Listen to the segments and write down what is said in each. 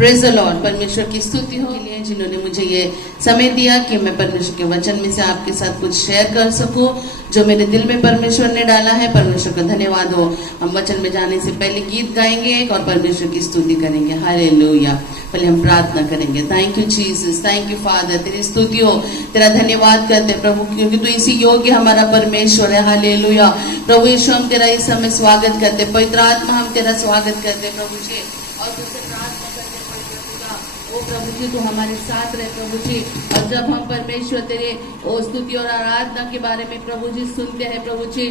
Praise the Lord. परमेश्वर की स्तुति हो के लिए जिन्होंने मुझे ये समय दिया कि मैं परमेश्वर के वचन में से आपके साथ कुछ शेयर कर सकूं, जो मेरे दिल में परमेश्वर ने डाला है। परमेश्वर का धन्यवाद हो। हम वचन में जाने से पहले गीत गाएंगे और परमेश्वर की स्तुति करेंगे। हालेलुया। पहले हम प्रार्थना करेंगे। Thank you Jesus, thank you father, तेरी स्तुति हो, तेरा धन्यवाद करते प्रभु, क्योंकि तू इसी योग्य हमारा परमेश्वर है। हालेलुया। प्रभु यीशु, हम तेरा इस समय स्वागत करते, पवित्र आत्मा हम तेरा स्वागत करते प्रभु जी, और तुझसे प्रार्थना करते ओ प्रभु जी, तू हमारे साथ रहे प्रभु जी। और जब हम परमेश्वर तेरे ओ स्तुति और आराधना के बारे में प्रभु जी सुनते हैं प्रभु जी,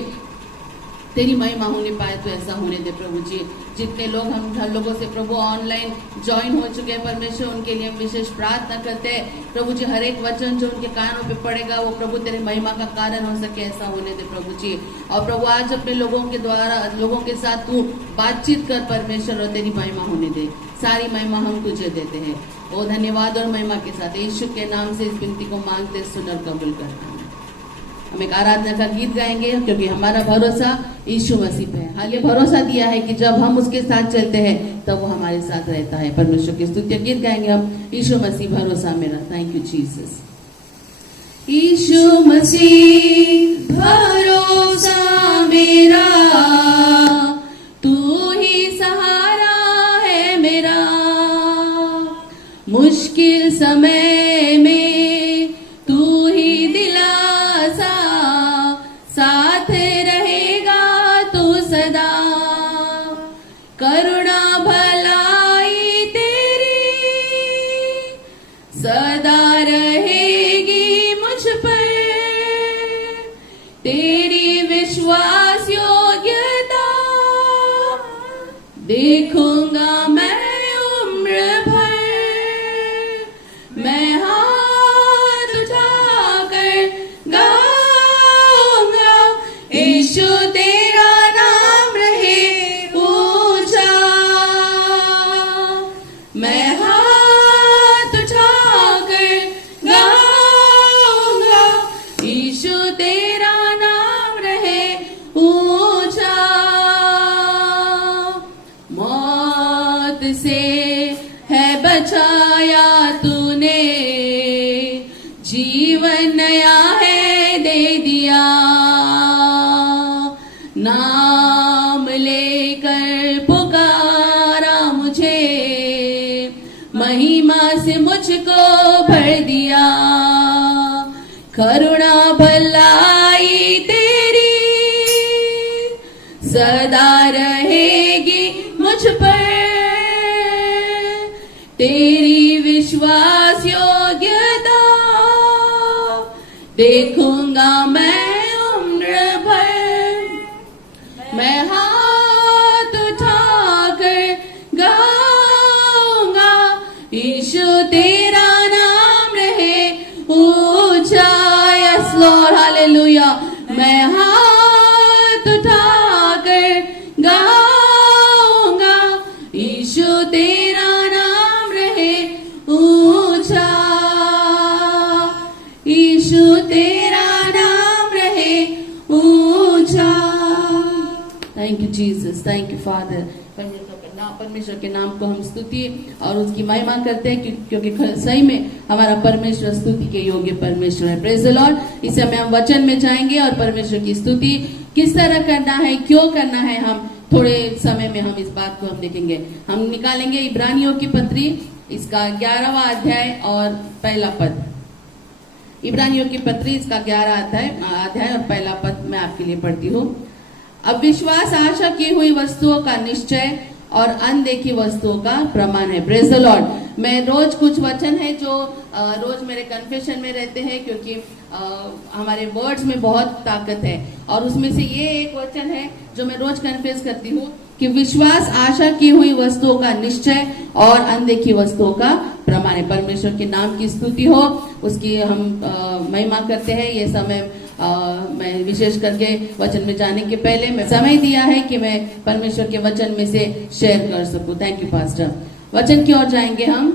तेरी महिमा होने पाए तो ऐसा होने दे प्रभु जी। जितने लोग हम हर लोगों से प्रभु ऑनलाइन ज्वाइन हो चुके हैं परमेश्वर, उनके लिए हम विशेष प्रार्थना करते हैं प्रभु जी। हर एक वचन जो उनके कानों पे पड़ेगा वो प्रभु तेरे महिमा का कारण हो सके, ऐसा होने दे प्रभु जी। और प्रभु आज अपने लोगों के द्वारा लोगों के साथ तू बातचीत कर परमेश्वर, और तेरी महिमा होने दे। सारी महिमा हम तुझे देते हैं। ओ धन्यवाद और महिमा के साथ यीशु के नाम से इस विनती को मांगते सुन और कबूल करते हैं। हम एक आराधना का गीत गाएंगे, क्योंकि हमारा भरोसा यीशु मसीह पे है। हाल ये भरोसा दिया है कि जब हम उसके साथ चलते हैं तब वो हमारे साथ रहता है। परमेश्वर की स्तुति गीत गाएंगे हम, यीशु मसीह भरोसा मेरा। Thank you Jesus. Yeshu Masih भरोसा मेरा, तू ही सहारा है मेरा। मुश्किल समय में तू ही दिलासा, साथ रहेगा तू सदा। करुणा भलाई तेरी सदा रहेगी मुझ पर। तेरी विश्वास योग्यता देखूंगा मैं उम्र भर। मैं हाथ उठाकर गाऊंगा, यीशु तेरा नाम रहे ऊंचा। मैं हाथ उठाकर गाऊंगा, यीशु तेरा नाम रहे ऊंचा। मौत से है बचाया तूने, जीवन नया है दे दिया। नाम लेकर पुकारा मुझे, महिमा से मुझको भर दिया। करुणा भलाई तेरी सदा रहेगी मुझ पर। तेरी विश्वास योग्यता देखूंगा मैं उम्र भर। मैं हाथ उठाकर गाऊंगा, यीशु तेरा नाम रहे ऊंचा। Yes Lord, hallelujah. मैं हाथ उठाकर गाऊंगा, यीशु तेरा नाम रहे ऊंचा। यीशु तेरा नाम रहे ऊंचा। Thank you Jesus, thank you father. परमेश्वर के नाम को हम स्तुति और उसकी महिमा करते हैं, क्योंकि सही में हमारा परमेश्वर स्तुति के योग्य परमेश्वर है। Praise the Lord. इस समय हम वचन में जाएंगे और परमेश्वर की स्तुति किस तरह करना है, क्यों करना है, हम थोड़े समय में हम इस बात को हम देखेंगे। हम निकालेंगे इब्रानियों की पत्री, इसका 11वां अध्याय और पहला पद। इब्रानियों की पत्री, इसका 11 अध्याय और पहला पद मैं आपके लिए पढ़ती हूँ। अब विश्वास आशा की हुई वस्तुओं का निश्चय और अनदेखी वस्तुओं का प्रमाण है। Praise the Lord. मैं रोज कुछ वचन है जो रोज मेरे कन्फेशन में रहते हैं, क्योंकि हमारे वर्ड्स में बहुत ताकत है, और उसमें से ये एक वचन है जो मैं रोज कन्फेस करती हूँ कि विश्वास आशा की हुई वस्तुओं का निश्चय और अनदेखी वस्तुओं का प्रमाण है। परमेश्वर के नाम की स्तुति हो, उसकी हम महिमा करते हैं। ये समय मैं विशेष करके वचन में जाने के पहले मैं समय दिया है कि मैं परमेश्वर के वचन में से शेयर कर सकूं। Thank you pastor. वचन की ओर जाएंगे हम,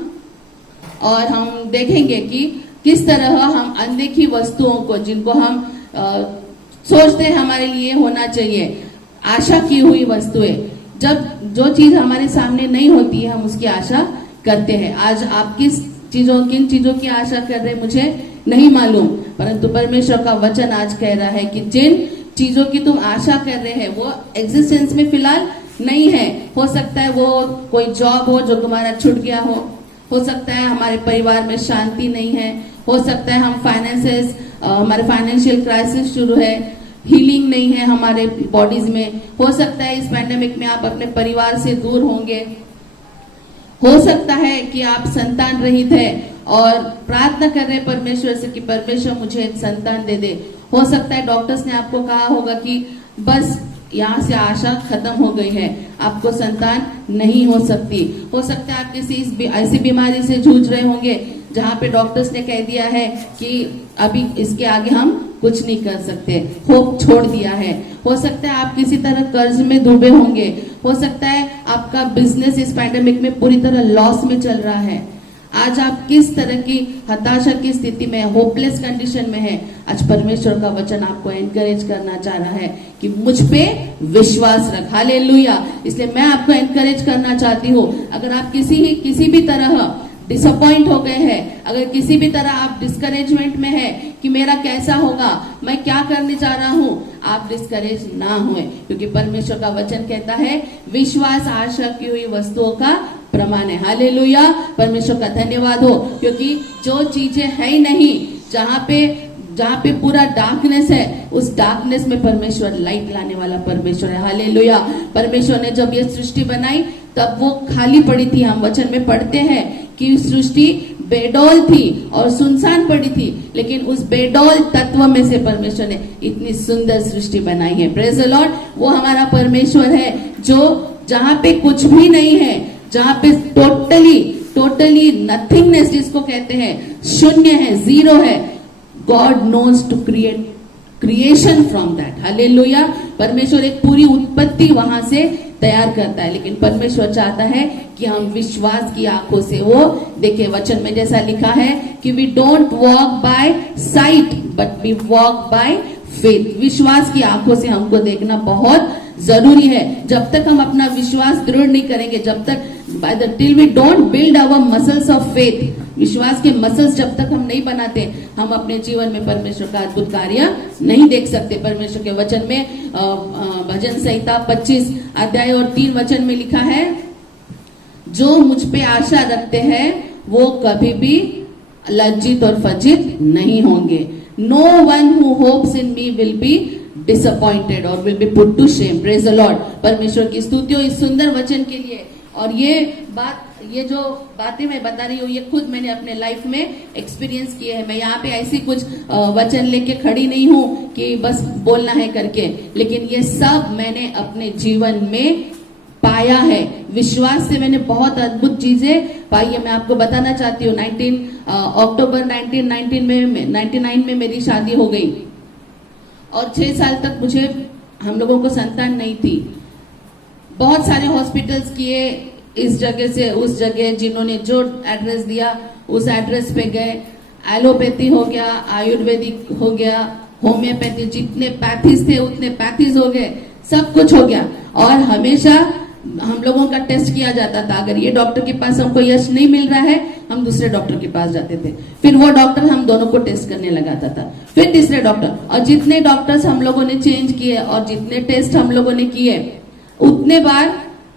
और हम देखेंगे कि किस तरह हम अनदेखी वस्तुओं को, जिनको हम सोचते हैं हमारे लिए होना चाहिए, आशा की हुई वस्तुएं, जब जो चीज हमारे सामने नहीं होती है हम उसकी आशा करते हैं। आज आप किन चीजों की आशा कर रहे हैं मुझे नहीं मालूम, परंतु परमेश्वर का वचन आज कह रहा है कि जिन चीजों की तुम आशा कर रहे हैं वो एग्जिस्टेंस में फिलहाल नहीं है। हो सकता है वो कोई जॉब हो जो तुम्हारा छूट गया हो सकता है हमारे परिवार में शांति नहीं है, हो सकता है हमारे फाइनेंशियल क्राइसिस शुरू है, हीलिंग नहीं है हमारे बॉडीज में, हो सकता है इस पैंडेमिक में आप अपने परिवार से दूर होंगे, हो सकता है कि आप संतान रहित है और प्रार्थना कर रहे परमेश्वर से कि परमेश्वर मुझे एक संतान दे दे। हो सकता है डॉक्टर्स ने आपको कहा होगा कि बस यहाँ से आशा खत्म हो गई है, आपको संतान नहीं हो सकती। हो सकता है आप किसी ऐसी बीमारी से जूझ रहे होंगे जहाँ पे डॉक्टर्स ने कह दिया है कि अभी इसके आगे हम कुछ नहीं कर सकते, होप छोड़ दिया है। हो सकता है आप किसी तरह कर्ज में डूबे होंगे, हो सकता है आपका बिजनेस इस पैंडेमिक में पूरी तरह लॉस में चल रहा है। आज आप किस तरह की हताशा की स्थिति में, होपलेस कंडीशन में है, आज परमेश्वर का वचन आपको एनकरेज करना चाह रहा है कि मुझ पे विश्वास रख। हालेलुया। इसलिए मैं आपको एनकरेज करना चाहती हूँ, अगर आप किसी भी तरह डिसअपॉइंट हो गए हैं, अगर किसी भी तरह आप डिस्करेजमेंट में है कि मेरा कैसा होगा, मैं क्या करने जा रहा हूँ, आप डिस्करेज ना हुए, क्योंकि परमेश्वर का वचन कहता है विश्वास आशा की हुई वस्तुओं का प्रमाण है। हालेलुया। परमेश्वर का धन्यवाद हो, क्योंकि जो चीजें है ही नहीं, जहाँ पे पूरा डार्कनेस है, उस डार्कनेस में परमेश्वर लाइट लाने वाला परमेश्वर है। हालेलुया। परमेश्वर ने जब ये सृष्टि बनाई तब वो खाली पड़ी थी। हम वचन में पढ़ते हैं कि सृष्टि बेडौल थी और सुनसान पड़ी थी, लेकिन उस बेडौल तत्व में से परमेश्वर ने इतनी सुंदर सृष्टि बनाई है। Praise the Lord. वो हमारा परमेश्वर है जो जहाँ पे कुछ भी नहीं है, जहाँ पे टोटली नथिंगनेस जिसको कहते हैं, शून्य है, जीरो है, God knows to creation from that. Hallelujah. परमेश्वर एक पूरी उत्पत्ति वहां से तैयार करता है, लेकिन परमेश्वर चाहता है कि हम विश्वास की आंखों से वो देखें। वचन में जैसा लिखा है कि we don't walk by sight but we walk by faith. विश्वास की आंखों से हमको देखना बहुत जरूरी है। जब तक हम अपना विश्वास दृढ़ नहीं करेंगे, जब तक till we don't build our muscles of faith, विश्वास के मसल्स जब तक हम नहीं बनाते, हम अपने जीवन में परमेश्वर का अद्भुत कार्य नहीं देख सकते। परमेश्वर के वचन में भजन संहिता 25 अध्याय और 3 वचन में लिखा है, जो मुझ पे आशा रखते हैं वो कभी भी लज्जित और फज्जित नहीं होंगे। No one who hopes in me will be disappointed और will be put to shame. Praise the Lord. परमेश्वर की स्तुति हो इस सुंदर वचन के लिए। और ये जो बातें मैं बता रही हूँ, ये खुद मैंने अपने लाइफ में एक्सपीरियंस किए हैं। मैं यहाँ पे ऐसी कुछ वचन लेके खड़ी नहीं हूँ कि बस बोलना है करके, लेकिन ये सब मैंने अपने जीवन में पाया है। विश्वास से मैंने बहुत अद्भुत चीजें पाई है। मैं आपको बताना चाहती हूँ, अक्टूबर 1999 में मेरी शादी हो गई और 6 साल तक हम लोगों को संतान नहीं थी। बहुत सारे हॉस्पिटल्स किए, इस जगह से उस जगह, जिन्होंने जो एड्रेस दिया उस एड्रेस पे गए। एलोपैथी हो गया, आयुर्वेदिक हो गया, होम्योपैथी, जितने पैथीज थे उतने पैथीज हो गए, सब कुछ हो गया। और हमेशा हम लोगों का टेस्ट किया जाता था। अगर ये डॉक्टर के पास हमको यश नहीं मिल रहा है, हम दूसरे डॉक्टर के पास जाते थे, फिर वो डॉक्टर हम दोनों को टेस्ट करने लगाता था, फिर तीसरे डॉक्टर। और जितने डॉक्टर्स हम लोगों ने चेंज किए और जितने टेस्ट हम लोगों ने किए, उतने बार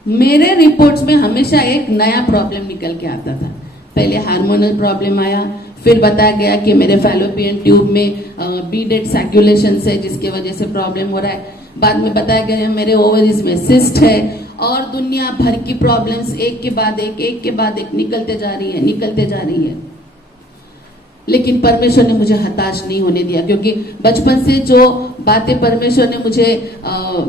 मेरे रिपोर्ट्स में हमेशा एक नया प्रॉब्लम निकल के आता था। पहले हार्मोनल प्रॉब्लम आया, फिर बताया गया कि मेरे फैलोपियन ट्यूब में बीडेड सैक्युलेशन है जिसकी वजह से प्रॉब्लम हो रहा है। बाद में बताया गया मेरे ओवरीज में सिस्ट है, और दुनिया भर की प्रॉब्लम्स एक के बाद एक निकलते जा रही है। लेकिन परमेश्वर ने मुझे हताश नहीं होने दिया, क्योंकि बचपन से जो बातें परमेश्वर ने मुझे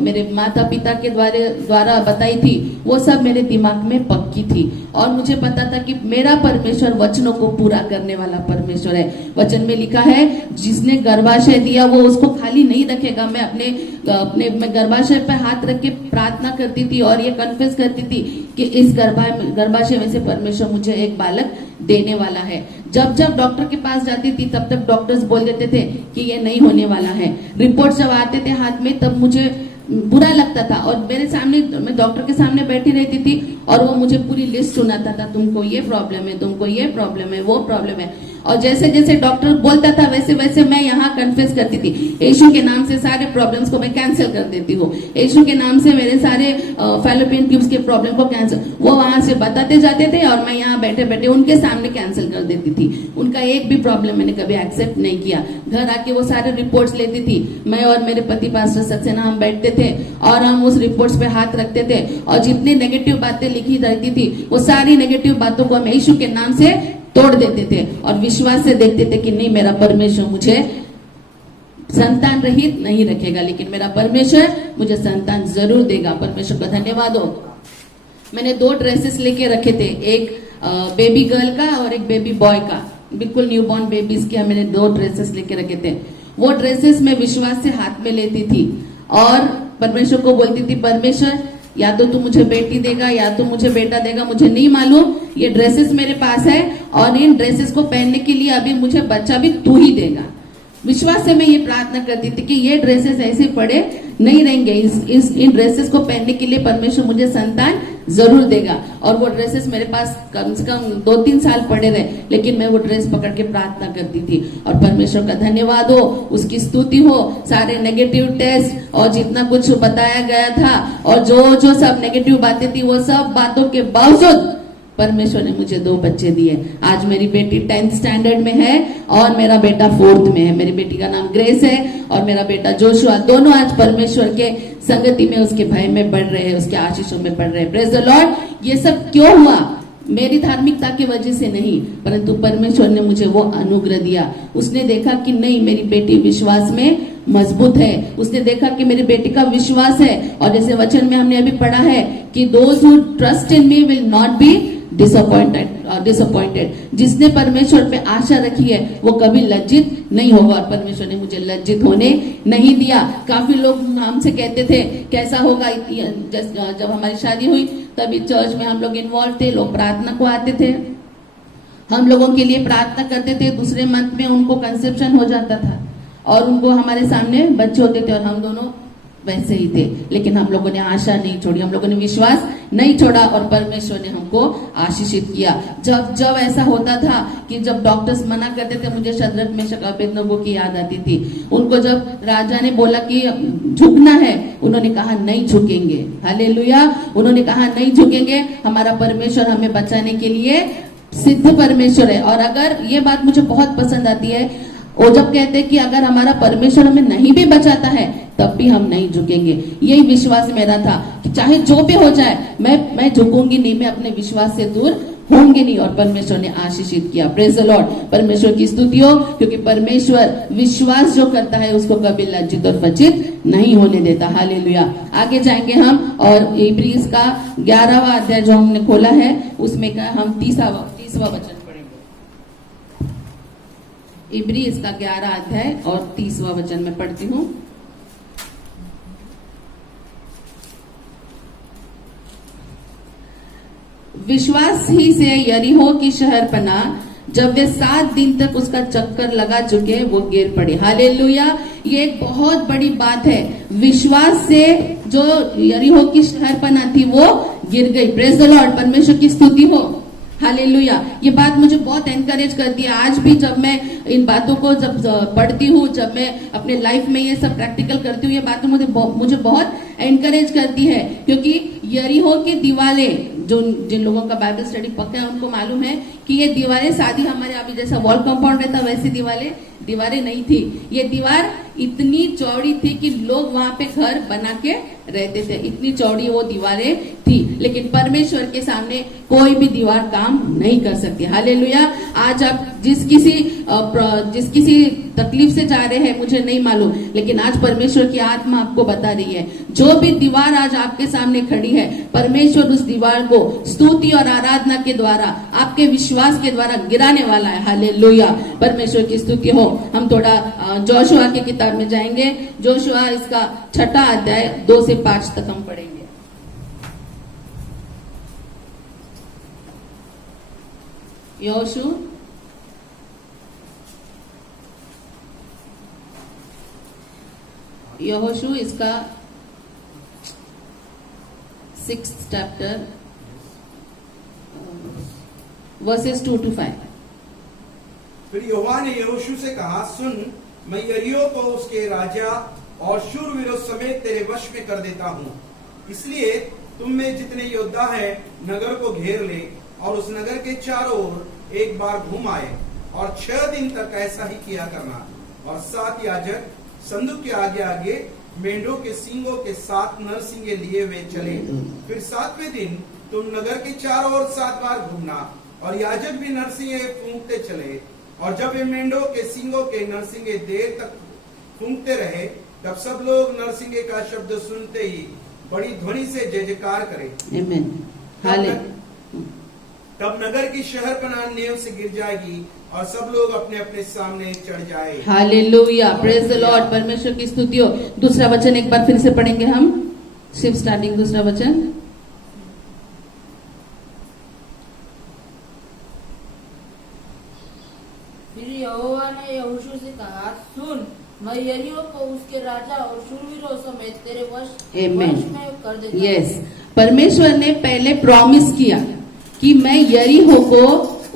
मेरे माता पिता के द्वारा बताई थी, वो सब मेरे दिमाग में पक्की थी। और मुझे पता था कि मेरा परमेश्वर वचनों को पूरा करने वाला परमेश्वर है। वचन में लिखा है, जिसने गर्भाशय दिया वो उसको खाली नहीं रखेगा। मैं अपने गर्भाशय पर हाथ रख के प्रार्थना करती थी और ये कन्फेस करती थी कि इस गर्भाशय में से परमेश्वर मुझे एक बालक देने वाला है। जब डॉक्टर के पास जाती थी तब डॉक्टर्स बोल देते थे कि ये नहीं होने वाला है। रिपोर्ट जब आते थे हाथ में, तब मुझे बुरा लगता था। और मेरे सामने, मैं डॉक्टर के सामने बैठी रहती थी और वो मुझे पूरी लिस्ट सुनाता था, तुमको ये प्रॉब्लम है, तुमको ये प्रॉब्लम है, वो प्रॉब्लम है। और जैसे जैसे डॉक्टर बोलता था वैसे वैसे मैं यहाँ कन्फेस करती थी, यीशु के नाम से सारे प्रॉब्लम्स को मैं कैंसिल कर देती हूँ, यीशु के नाम से मेरे सारे फैलोपियन ट्यूब्स के प्रॉब्लम को कैंसिल। वो वहां से बताते जाते थे और मैं यहाँ बैठे बैठे उनके सामने कैंसिल कर देती थी। उनका एक भी प्रॉब्लम मैंने कभी एक्सेप्ट नहीं किया। घर आके वो सारे रिपोर्ट्स लेती थी, मैं और मेरे पति पास्टर सक्सेना हम बैठते थे और हम उस रिपोर्ट्स पे हाथ रखते थे और जितनी नेगेटिव बातें लिखी रहती थी वो सारी नेगेटिव बातों को हम यीशु के नाम से तोड़ देते थे और विश्वास से देखते थे कि नहीं, मेरा परमेश्वर मुझे संतान रहित नहीं रखेगा, लेकिन मेरा परमेश्वर मुझे संतान जरूर देगा। परमेश्वर का धन्यवाद हो। मैंने 2 ड्रेसेस लेके रखे थे, एक बेबी गर्ल का और एक बेबी बॉय का, बिल्कुल न्यूबॉर्न बेबीज के मैंने 2 ड्रेसेस लेके रखे थे। वो ड्रेसेस मैं विश्वास से हाथ में लेती थी और परमेश्वर को बोलती थी, परमेश्वर या तो तू मुझे बेटी देगा या तो मुझे बेटा देगा, मुझे नहीं मालूम। ये ड्रेसेस मेरे पास है और इन ड्रेसेस को पहनने के लिए अभी मुझे बच्चा भी तू ही देगा। विश्वास से मैं ये प्रार्थना करती थी कि ये ड्रेसेस ऐसे पड़े नहीं रहेंगे, इन ड्रेसेस को पहनने के लिए परमेश्वर मुझे संतान जरूर देगा। और वो ड्रेसेस मेरे पास कम से कम 2-3 साल पड़े रहे, लेकिन मैं वो ड्रेस पकड़ के प्रार्थना करती थी। और परमेश्वर का धन्यवाद हो, उसकी स्तुति हो। सारे नेगेटिव टेस्ट और जितना कुछ बताया गया था और जो सब नेगेटिव बातें थी, वो सब बातों के बावजूद परमेश्वर ने मुझे 2 बच्चे दिए। आज मेरी बेटी 10th स्टैंडर्ड में है और मेरा बेटा 4th में है। मेरी बेटी का नाम ग्रेस है और मेरा बेटा जोशुआ। दोनों आज परमेश्वर के संगति में, उसके भय में बढ़ रहे हैं, उसके आशीषों में बढ़ रहे हैं। Praise the Lord. ये सब क्यों हुआ? मेरी धार्मिकता की वजह से नहीं, परंतु परमेश्वर ने मुझे वो अनुग्रह दिया। उसने देखा कि नहीं, मेरी बेटी विश्वास में मजबूत है। उसने देखा कि मेरी बेटी का विश्वास है। और जैसे वचन में हमने अभी पढ़ा है कि those who trust in me will not be disappointed. जिसने परमेश्वर पे आशा रखी है वो कभी लज्जित नहीं होगा और परमेश्वर ने मुझे लज्जित होने नहीं दिया। काफी लोग हमसे कहते थे कैसा होगा। जब हमारी शादी हुई तभी चर्च में हम लोग इन्वॉल्व थे, लोग प्रार्थना को आते थे, हम लोगों के लिए प्रार्थना करते थे। दूसरे मंथ में उनको कंसेप्शन हो जाता था और उनको हमारे सामने बच्चे होते थे और हम दोनों वैसे ही थे। लेकिन हम लोगों ने आशा नहीं छोड़ी, हम लोगों ने विश्वास नहीं छोड़ा और परमेश्वर ने हमको आशीषित किया। जब ऐसा होता था कि जब डॉक्टर्स मना करते थे, मुझे शद्रक मेशक अबेदनगो की याद आती थी। उनको जब राजा ने बोला कि झुकना है, उन्होंने कहा नहीं झुकेंगे। हालेलुया। उन्होंने कहा नहीं झुकेंगे, हमारा परमेश्वर हमें बचाने के लिए सिद्ध परमेश्वर है। और अगर ये बात मुझे बहुत पसंद आती है, वो जब कहते हैं कि अगर हमारा परमेश्वर हमें नहीं भी बचाता है तब भी हम नहीं झुकेंगे। यही विश्वास मेरा था कि चाहे जो भी हो जाए मैं झुकूंगी नहीं, मैं अपने विश्वास से दूर होंगे नहीं। और परमेश्वर ने आशीषित किया। Praise the Lord. परमेश्वर की स्तुति हो, क्योंकि परमेश्वर विश्वास जो करता है उसको कभी लज्जित और वंचित नहीं होने देता। हालेलुया। आगे जाएंगे हम और इब्रीज का 11वां अध्याय जो हमने खोला है उसमें का हम 30वां वचन पढ़ेंगे। इब्रीज का 11 अध्याय और 30वां वचन में पढ़ती हूँ। विश्वास ही से यरीहो की शहरपनाह, जब वे 7 दिन तक उसका चक्कर लगा चुके, वो गिर पड़े। हालेलुया। ये एक बहुत बड़ी बात है। विश्वास से जो यरीहो की शहरपनाह थी वो गिर गई। Praise the Lord. परमेश्वर की स्तुति हो। हालेलुया। ये बात मुझे बहुत एनकरेज करती है। आज भी जब मैं इन बातों को जब पढ़ती हूँ, जब मैं अपने लाइफ में ये सब प्रैक्टिकल करती हूँ, ये बातें मुझे बहुत एनकरेज करती है। क्योंकि यरीहो की दीवारें, जो जिन लोगों का बाइबल स्टडी पक्का है उनको मालूम है कि ये दीवारें सादी हमारे अभी जैसा वॉल कंपाउंड रहता वैसी दीवारें नहीं थी। ये दीवार इतनी चौड़ी थी कि लोग वहां पे घर बना के रहते थे, इतनी चौड़ी वो दीवारें थी। लेकिन परमेश्वर के सामने कोई भी दीवार काम नहीं कर सकती। हालेलुया। आज आप जिस किसी तकलीफ से जा रहे हैं मुझे नहीं मालूम, लेकिन आज परमेश्वर की आत्मा आपको बता रही है, जो भी दीवार आज आपके सामने खड़ी है, परमेश्वर उस दीवार को स्तुति और आराधना के द्वारा, आपके विश्वास के द्वारा गिराने वाला है। हालेलुया। परमेश्वर की स्तुति हो। हम थोड़ा जोशुआ की किताब में जाएंगे। जोशुआ इसका 6वां अध्याय 2 से 5 तक हम पढ़ेंगे। यहोशू इसका 6th chapter, verses 2 to 5. फिर यहोवा ने यहोशू से कहा, सुन, मैं यरीहो को उसके राजा और शूरवीरों समेत तेरे वश में कर देता हूँ। इसलिए तुम में जितने योद्धा हैं नगर को घेर ले और उस नगर के चारों ओर एक बार घूम आए और 6 दिन तक ऐसा ही किया करना। और 7 याजक संदूक के आगे आगे मेंढों के सींगों के 7 नरसिंगे लिए हुए चले। फिर 7वें दिन तुम नगर के चारों ओर 7 बार घूमना और याजक भी नरसिंगे फूंकते चले। और जब ये मेंढों के सींगों के नरसिंगे देर तक फूंकते रहे, तब सब लोग नरसिंगे का शब्द सुनते ही बड़ी ध्वनि से जय जयकार करें। Amen. तब नगर की शहरपनाह नेव से गिर जाएगी और सब लोग अपने अपने सामने चढ़ जाए। Hallelujah, praise the Lord. परमेश्वर की स्तुति हो। दूसरा वचन एक बार फिर से पढ़ेंगे हम, सिर्फ स्टार्टिंग दूसरा वचन। फिर यहोवा ने यहोशू से कहा, सुन, मैं यरीहो को उसके राजा और शूरवीरों समेत तेरे वश में कर देता हूं। यस, परमेश्वर ने पहले प्रॉमिस किया कि मैं यरीहो को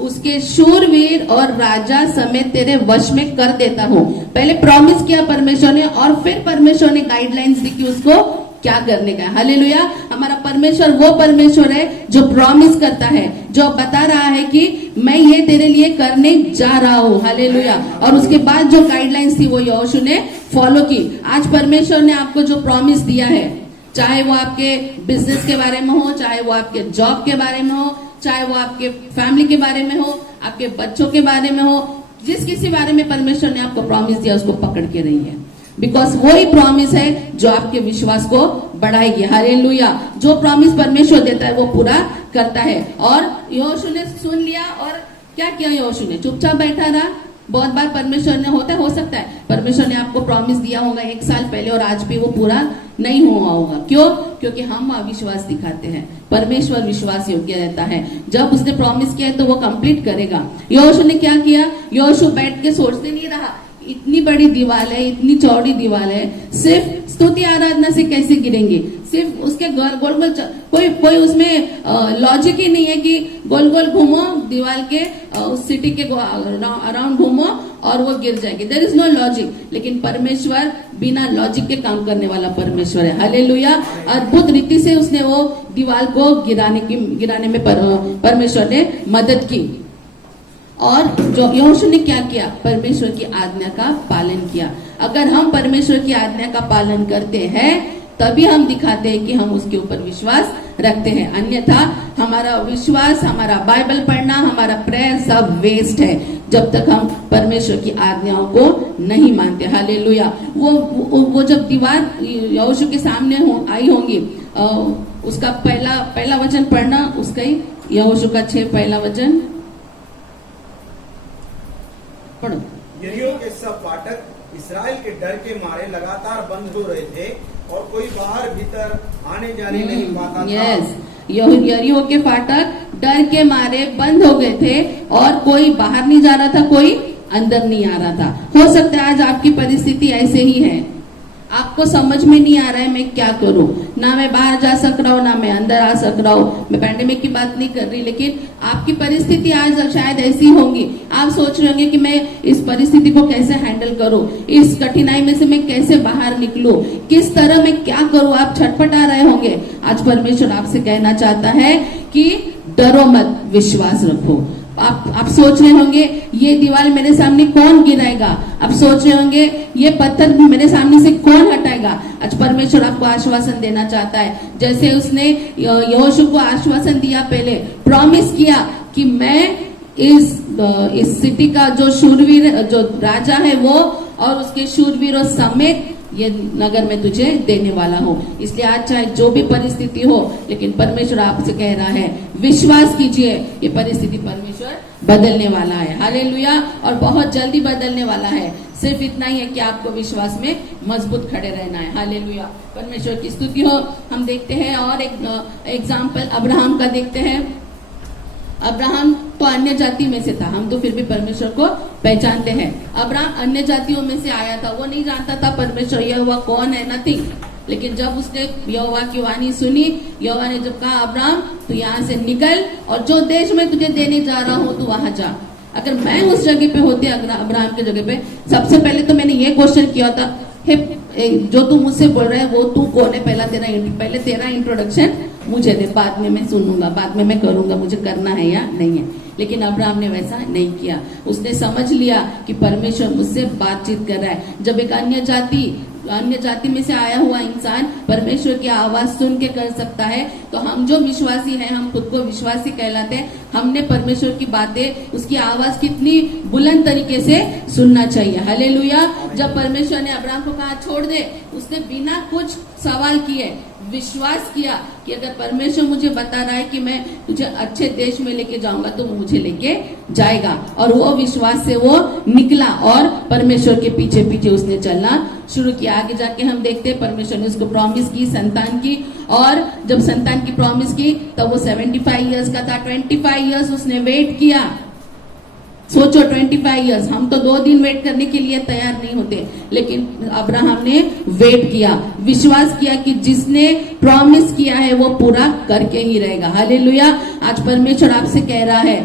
उसके शूरवीर और राजा समेत तेरे वश में कर देता हूँ। पहले प्रॉमिस किया परमेश्वर ने, और फिर परमेश्वर ने गाइडलाइंस दी कि उसको क्या करने का है। हालेलुया, हमारा परमेश्वर वो परमेश्वर है जो प्रॉमिस करता है, जो बता रहा है कि मैं ये तेरे लिए करने जा रहा हूँ। हालेलुया। और उसके बाद जो गाइडलाइंस थी वो यहोशू ने फॉलो की। आज परमेश्वर ने आपको जो प्रॉमिस दिया है, चाहे वो आपके बिजनेस के बारे में हो, चाहे वो आपके जॉब के बारे में हो, चाहे वो आपके फैमिली के बारे में हो, आपके बच्चों के बारे में हो, जिस किसी बारे में परमेश्वर ने आपको प्रॉमिस दिया उसको पकड़ के रहिए, बिकॉज वही प्रॉमिस है जो आपके विश्वास को बढ़ाएगी। हालेलुया। जो प्रॉमिस परमेश्वर देता है वो पूरा करता है। और यहोशू ने सुन लिया और क्या किया? यहोशू ने चुपचाप बैठा रहा। बहुत बार परमेश्वर ने हो सकता है परमेश्वर ने आपको प्रॉमिस दिया होगा 1 साल पहले और आज भी वो पूरा नहीं हुआ होगा। क्यों? क्योंकि हम अविश्वास दिखाते हैं। परमेश्वर विश्वास योग्य रहता है। जब उसने प्रॉमिस किया है तो वो कंप्लीट करेगा। यहोशू ने क्या किया? यहोशू बैठ के सोचते नहीं रहा, इतनी बड़ी दीवार है, इतनी चौड़ी दीवार है, सिर्फ स्तुति आराधना से कैसे गिरेंगे? सिर्फ उसके गोल गोल कोई उसमें लॉजिक ही नहीं है कि गोल गोल घूमो दीवार के, उस सिटी के अराउंड घूमो और वो गिर जाएगी। There is no logic. लेकिन परमेश्वर बिना लॉजिक के काम करने वाला परमेश्वर है। हालेलुया। अद्भुत रीति से उसने वो दीवार को गिराने में परमेश्वर ने मदद की। और जो यहोशू ने क्या किया? परमेश्वर की आज्ञा का पालन किया। अगर हम परमेश्वर की आज्ञा का पालन करते हैं तभी हम दिखाते हैं कि हम उसके ऊपर विश्वास रखते हैं। अन्यथा हमारा विश्वास, हमारा बाइबल पढ़ना, हमारा प्रेयर सब वेस्ट है जब तक हम परमेश्वर की आज्ञाओं को नहीं मानते। हालेलुया। वो जब दीवार यहोशू के सामने आई होंगी, उसका पहला वचन पढ़ना, उसका ही यहोशू का 6 पहला वचन पढ़ो। यरीहो के सब फाटक इस्राएल के डर के मारे लगातार बंद हो रहे थे और कोई बाहर भीतर आने जाने नहीं पाता था। यस, यरीहो के फाटक डर के मारे बंद हो गए थे और कोई बाहर नहीं जा रहा था, कोई अंदर नहीं आ रहा था। हो सकता है आज आपकी परिस्थिति ऐसे ही है, आपको समझ में नहीं आ रहा है मैं क्या करूं, ना मैं बाहर जा सक रहा हूं, ना मैं अंदर आ सक रहा हूं। मैं पैंडेमिक की बात नहीं कर रही, लेकिन आपकी परिस्थिति आज शायद ऐसी होंगी। आप सोच रहे होंगे कि मैं इस परिस्थिति को कैसे हैंडल करूं, इस कठिनाई में से मैं कैसे बाहर निकलूं, किस तरह मैं क्या करूं। आप छटपटा रहे होंगे। आज परमेश्वर आपसे कहना चाहता है कि डरो मत, विश्वास रखो। आप सोच रहे होंगे ये दीवार मेरे सामने कौन गिराएगा, आप सोच रहे होंगे ये पत्थर मेरे सामने से कौन हटाएगा। आज परमेश्वर आपको आश्वासन देना चाहता है, जैसे उसने यहोशू को आश्वासन दिया, पहले प्रॉमिस किया कि मैं इस सिटी का जो शूरवीर, जो राजा है वो और उसके शूरवीरों समेत ये नगर में तुझे देने वाला हूँ। इसलिए आज चाहे जो भी परिस्थिति हो, लेकिन परमेश्वर आपसे कह रहा है विश्वास कीजिए, ये परिस्थिति परमेश्वर बदलने वाला है। हालेलुया। और बहुत जल्दी बदलने वाला है। सिर्फ इतना ही है कि आपको विश्वास में मजबूत खड़े रहना है। हालेलुया। परमेश्वर की स्तुति हो। हम देखते हैं और एक एग्जाम्पल अब्राहम का देखते हैं। अब्राहम तो अन्य जाति में से था, हम तो फिर भी परमेश्वर को पहचानते हैं। अब्राहम अन्य जातियों में से आया था, वो नहीं जानता था परमेश्वर यहोवा कौन है, नथिंग। लेकिन जब उसने यहोवा की वाणी सुनी, यहोवा ने जब कहा अब्राम तू यहाँ से निकल और जो देश में तुझे देने जा रहा हूँ तू वहां जा। अगर मैं उस जगह पे होती, अब्राहम के जगह पे, सबसे पहले तो मैंने ये क्वेश्चन किया था, हे जो तू मुझसे बोल रहा है वो तू कौन है, पहले तेरा इंट्रोडक्शन मुझे दे, बाद में मैं सुनूंगा, बाद में मैं करूंगा, मुझे करना है या नहीं है। लेकिन अब्राहम ने वैसा नहीं किया। उसने समझ लिया कि परमेश्वर मुझसे बातचीत कर रहा है। जब एक अन्य जाति में से आया हुआ इंसान परमेश्वर की आवाज सुन के कर सकता है, तो हम जो विश्वासी हैं, हम खुद को विश्वासी कहलाते हैं, हमने परमेश्वर की बातें, उसकी आवाज कितनी बुलंद तरीके से सुनना चाहिए। हालेलुया। जब परमेश्वर ने अब्राहम को कहा छोड़ दे, उसने बिना कुछ सवाल किए विश्वास किया कि अगर परमेश्वर मुझे बता रहा है कि मैं तुझे अच्छे देश में लेके जाऊंगा तो वो मुझे लेके जाएगा। और वो विश्वास से वो निकला और परमेश्वर के पीछे पीछे उसने चलना शुरू किया। आगे जाके हम देखते हैं परमेश्वर ने उसको प्रॉमिस की संतान की, और जब संतान की प्रॉमिस की तब वो 75 इयर्स का था। 25 इयर्स उसने वेट किया। सोचो 25 इयर्स, हम तो 2 दिन वेट करने के लिए तैयार नहीं होते, लेकिन अब्राहम ने वेट किया, विश्वास किया कि जिसने प्रॉमिस किया है वो पूरा करके ही रहेगा। हालेलुया। आज परमेश्वर आपसे कह रहा है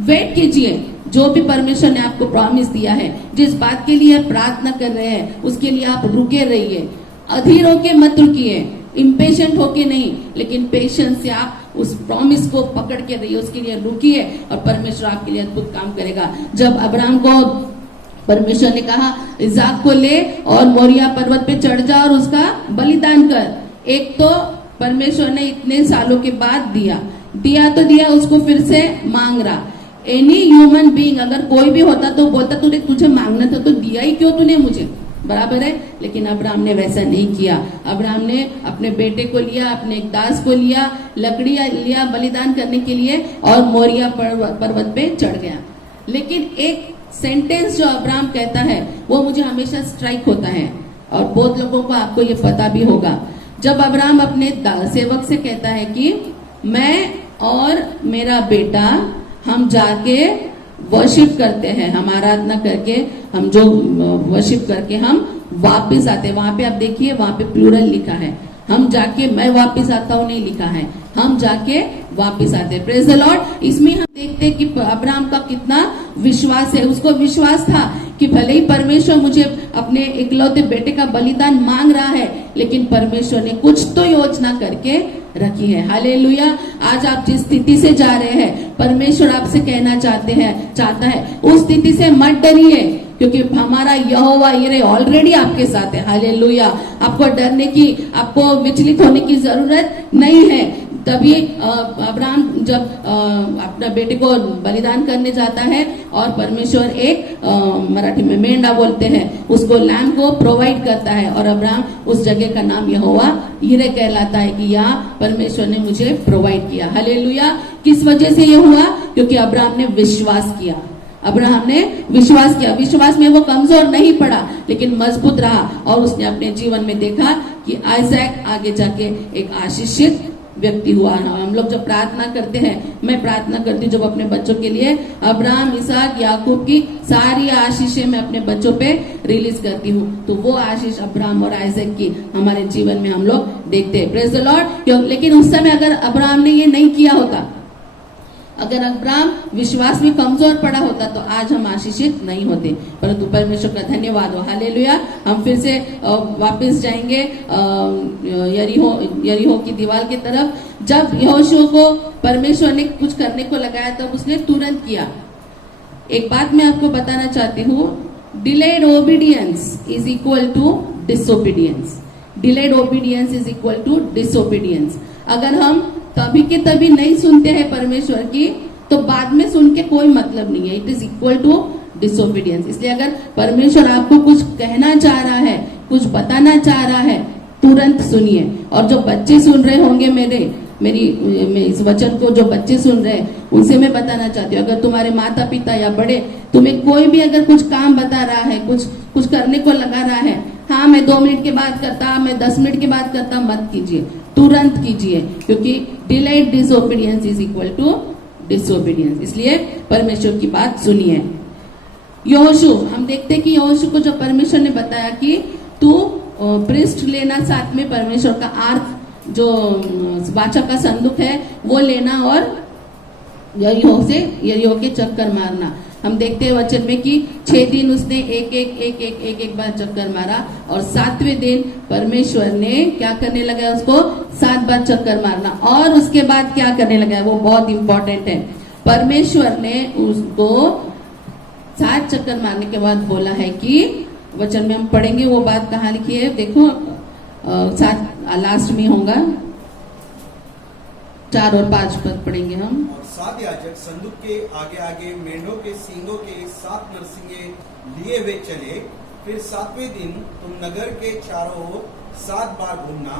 वेट कीजिए, जो भी परमेश्वर ने आपको प्रॉमिस दिया है, जिस बात के लिए प्रार्थना कर रहे हैं उसके लिए आप रुके रहिए, अधीर होके मत रुकिए, इम्पेशेंट होके नहीं, लेकिन पेशेंस से आप उस प्रॉमिस को पकड़ के रहिए, उसके लिए रुकिए और परमेश्वर आपके लिए अद्भुत काम करेगा। जब अब्राहम को परमेश्वर ने कहा इसाक को ले और मोरिया पर्वत पे चढ़ जा और उसका बलिदान कर, एक तो परमेश्वर ने इतने सालों के बाद दिया तो दिया, उसको फिर से मांग रहा। एनी ह्यूमन बीइंग अगर कोई भी होता तो बोलता तूने तुझे मांगना था तो दिया ही क्यों तूने मुझे, बराबर है। लेकिन अब्राहम ने वैसा नहीं किया। अब्राहम ने अपने बेटे को लिया, अपने एक दास को लिया, लकड़ी लिया बलिदान करने के लिए और मोरिया पर्वत पे चढ़ गया। लेकिन एक सेंटेंस जो अब्राहम कहता है वो मुझे हमेशा स्ट्राइक होता है, और बहुत लोगों को आपको ये पता भी होगा। जब अब्राहम अपने सेवक से कहता है कि मैं और मेरा बेटा हम जाके वर्शिप करते हैं, हम आराधना करके, हम जो वर्शिप करके हम वापस आते हैं, वहां पे आप देखिए वहां पे प्लूरल लिखा है, हम जाके मैं वापस आता हूँ नहीं लिखा है, हम जाके वापस आते हैं। Praise the Lord. इसमें हम देखते हैं कि अब्राहम का कितना विश्वास है। उसको विश्वास था कि भले ही परमेश्वर मुझे अपने इकलौते बेटे का बलिदान मांग रहा है, लेकिन परमेश्वर ने कुछ तो योजना करके रखी है। हालेलुया। आज आप जिस स्थिति से जा रहे हैं, परमेश्वर आपसे कहना चाहता है उस स्थिति से मत डरिए, क्योंकि हमारा यहोवा यिरे ऑलरेडी आपके साथ है। हालेलुया। आपको डरने की, आपको विचलित होने की जरूरत नहीं है। तभी अब्राहम जब अपना बेटे को बलिदान करने जाता है और परमेश्वर एक मराठी में मेंढा बोलते हैं, उसको लैम को प्रोवाइड करता है, और अब्राहम उस जगह का नाम यहोवा यिरे कहलाता है कि यहाँ परमेश्वर ने मुझे प्रोवाइड किया। हालेलुया। किस वजह से ये हुआ? क्योंकि अब्राहम ने विश्वास किया। अब्राहम ने विश्वास किया। विश्वास में वो कमजोर नहीं पड़ा, लेकिन मजबूत रहा, और उसने अपने जीवन में देखा कि आइजैक आगे जाके एक आशीषित व्यक्ति हुआ। हम लोग जब प्रार्थना करते हैं, मैं प्रार्थना करती हूँ जब अपने बच्चों के लिए, अब्राहम, इसहाक, याकूब की सारी आशीषें मैं अपने बच्चों पे रिलीज करती हूँ, तो वो आशीष अब्राहम और आइजैक की हमारे जीवन में हम लोग देखते हैं। Praise the Lord. लेकिन उस समय अगर अब्राहम ने ये नहीं किया होता, अगर अब्राहम विश्वास में कमजोर पड़ा होता, तो आज हम आशीषित नहीं होते। परंतु परमेश्वर का धन्यवाद हो। हालेलुया। हम फिर से वापस जाएंगे यरीहो की दीवार की तरफ। जब यहोशू को परमेश्वर ने कुछ करने को लगाया तब उसने तुरंत किया। एक बात मैं आपको बताना चाहती हूँ, delayed obedience is equal to disobedience. Delayed obedience is equal to disobedience. अगर हम तभी के तभी नहीं सुनते हैं परमेश्वर की, तो बाद में सुन के कोई मतलब नहीं है। It is equal to disobedience. इसलिए अगर परमेश्वर आपको कुछ कहना चाह रहा है, कुछ बताना चाह रहा है, तुरंत सुनिए। और जो बच्चे सुन रहे होंगे मेरी इस वचन को, जो बच्चे सुन रहे हैं, उनसे मैं बताना चाहती हूँ, अगर तुम्हारे माता पिता या बड़े तुम्हें कोई भी अगर कुछ काम बता रहा है, कुछ करने को लगा रहा है, हाँ मैं 2 मिनट के बाद करता, मैं 10 मिनट के बाद करता, मत कीजिए, तुरंत कीजिए, क्योंकि delayed disobedience is equal to disobedience. इसलिए परमेश्वर की बात सुनिए। यहोशू, हम देखते हैं कि यहोशू को जब परमेश्वर ने बताया कि तू पृष्ठ लेना, साथ में परमेश्वर का आर्क जो वाचा का संदूक है वो लेना और यरीहो के चक्कर मारना। हम देखते हैं वचन में कि 6 दिन उसने एक बार चक्कर मारा और 7वें दिन परमेश्वर ने क्या करने लगा, उसको 7 बार चक्कर मारना। और उसके बाद क्या करने लगा, वो बहुत इंपॉर्टेंट है। परमेश्वर ने उसको 7 चक्कर मारने के बाद बोला है कि वचन में हम पढ़ेंगे वो बात कहाँ लिखी है, देखो 7 लास्ट में होगा, 4 और 5 पद पढ़ेंगे हम। और 7 याजक संदूक के आगे आगे मेंढों के सींगों के 7 नरसिंगे लिए हुए चले। फिर 7वें दिन तुम नगर के चारों ओर 7 बार घूमना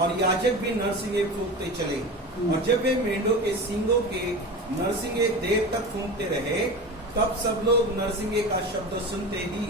और याजक भी नरसिंगे फूंकते चले। और जब वे मेंढों के सींगों के नरसिंगे देर तक फूंकते रहे, तब सब लोग नरसिंगे का शब्द सुनते ही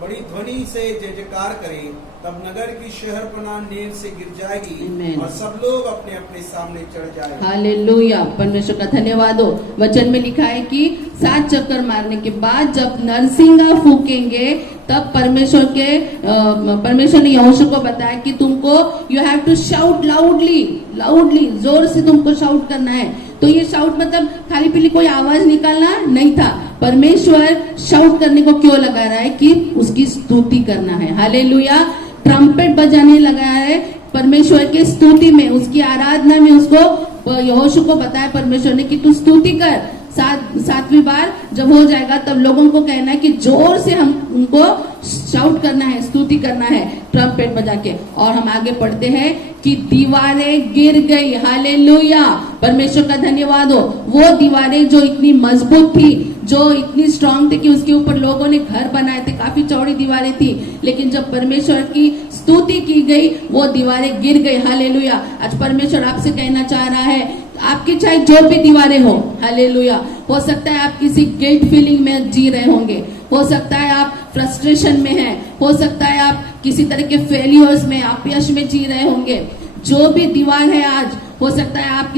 बड़ी ध्वनि से जय जयकार करें। तब नगर की शहरपनाह नींव से गिर जाएगी और सब लोग अपने अपने सामने चढ़ जाएंगे। हालेलुया, परमेश्वर का धन्यवाद हो। वचन में लिखा है कि 7 चक्कर मारने के बाद जब नरसिंगा फूकेंगे तब परमेश्वर ने यहोशू को बताया कि तुमको you have to shout loudly, जोर से तुमको शाउट करना है। तो ये शाउट मतलब खाली पीली कोई आवाज निकालना नहीं था। परमेश्वर शाउट करने को क्यों लगा रहा है कि उसकी स्तुति करना है। हालेलुया, ट्रम्पेट बजाने लगा है परमेश्वर के स्तुति में, उसकी आराधना में। उसको यहोशू को बताया परमेश्वर ने कि तू स्तुति कर। 7वीं बार जब हो जाएगा तब लोगों को कहना है कि जोर से हम उनको शाउट करना है, स्तुति करना है ट्रम्पेट बजा के। और हम आगे पढ़ते हैं कि दीवारें गिर गई। हालेलुया, परमेश्वर का धन्यवाद हो। वो दीवारें जो इतनी मजबूत थी, जो इतनी स्ट्रांग थी कि उसके ऊपर लोगों ने घर बनाए थे, काफी चौड़ी दीवारें थी, लेकिन जब परमेश्वर की स्तुति की गई वो दीवारें गिर गई। हालेलुया, आज परमेश्वर आपसे कहना चाह रहा है आपकी चाहे जो भी दीवारें हो, हालेलुया, हो सकता है आप किसी गिल्ट फीलिंग में जी रहे होंगे, हो सकता है आप फ्रस्ट्रेशन में हैं, हो सकता है आप किसी तरह के फेलियर्स में, अपयश में जी रहे होंगे। जो भी दीवार है आज, हो सकता है आप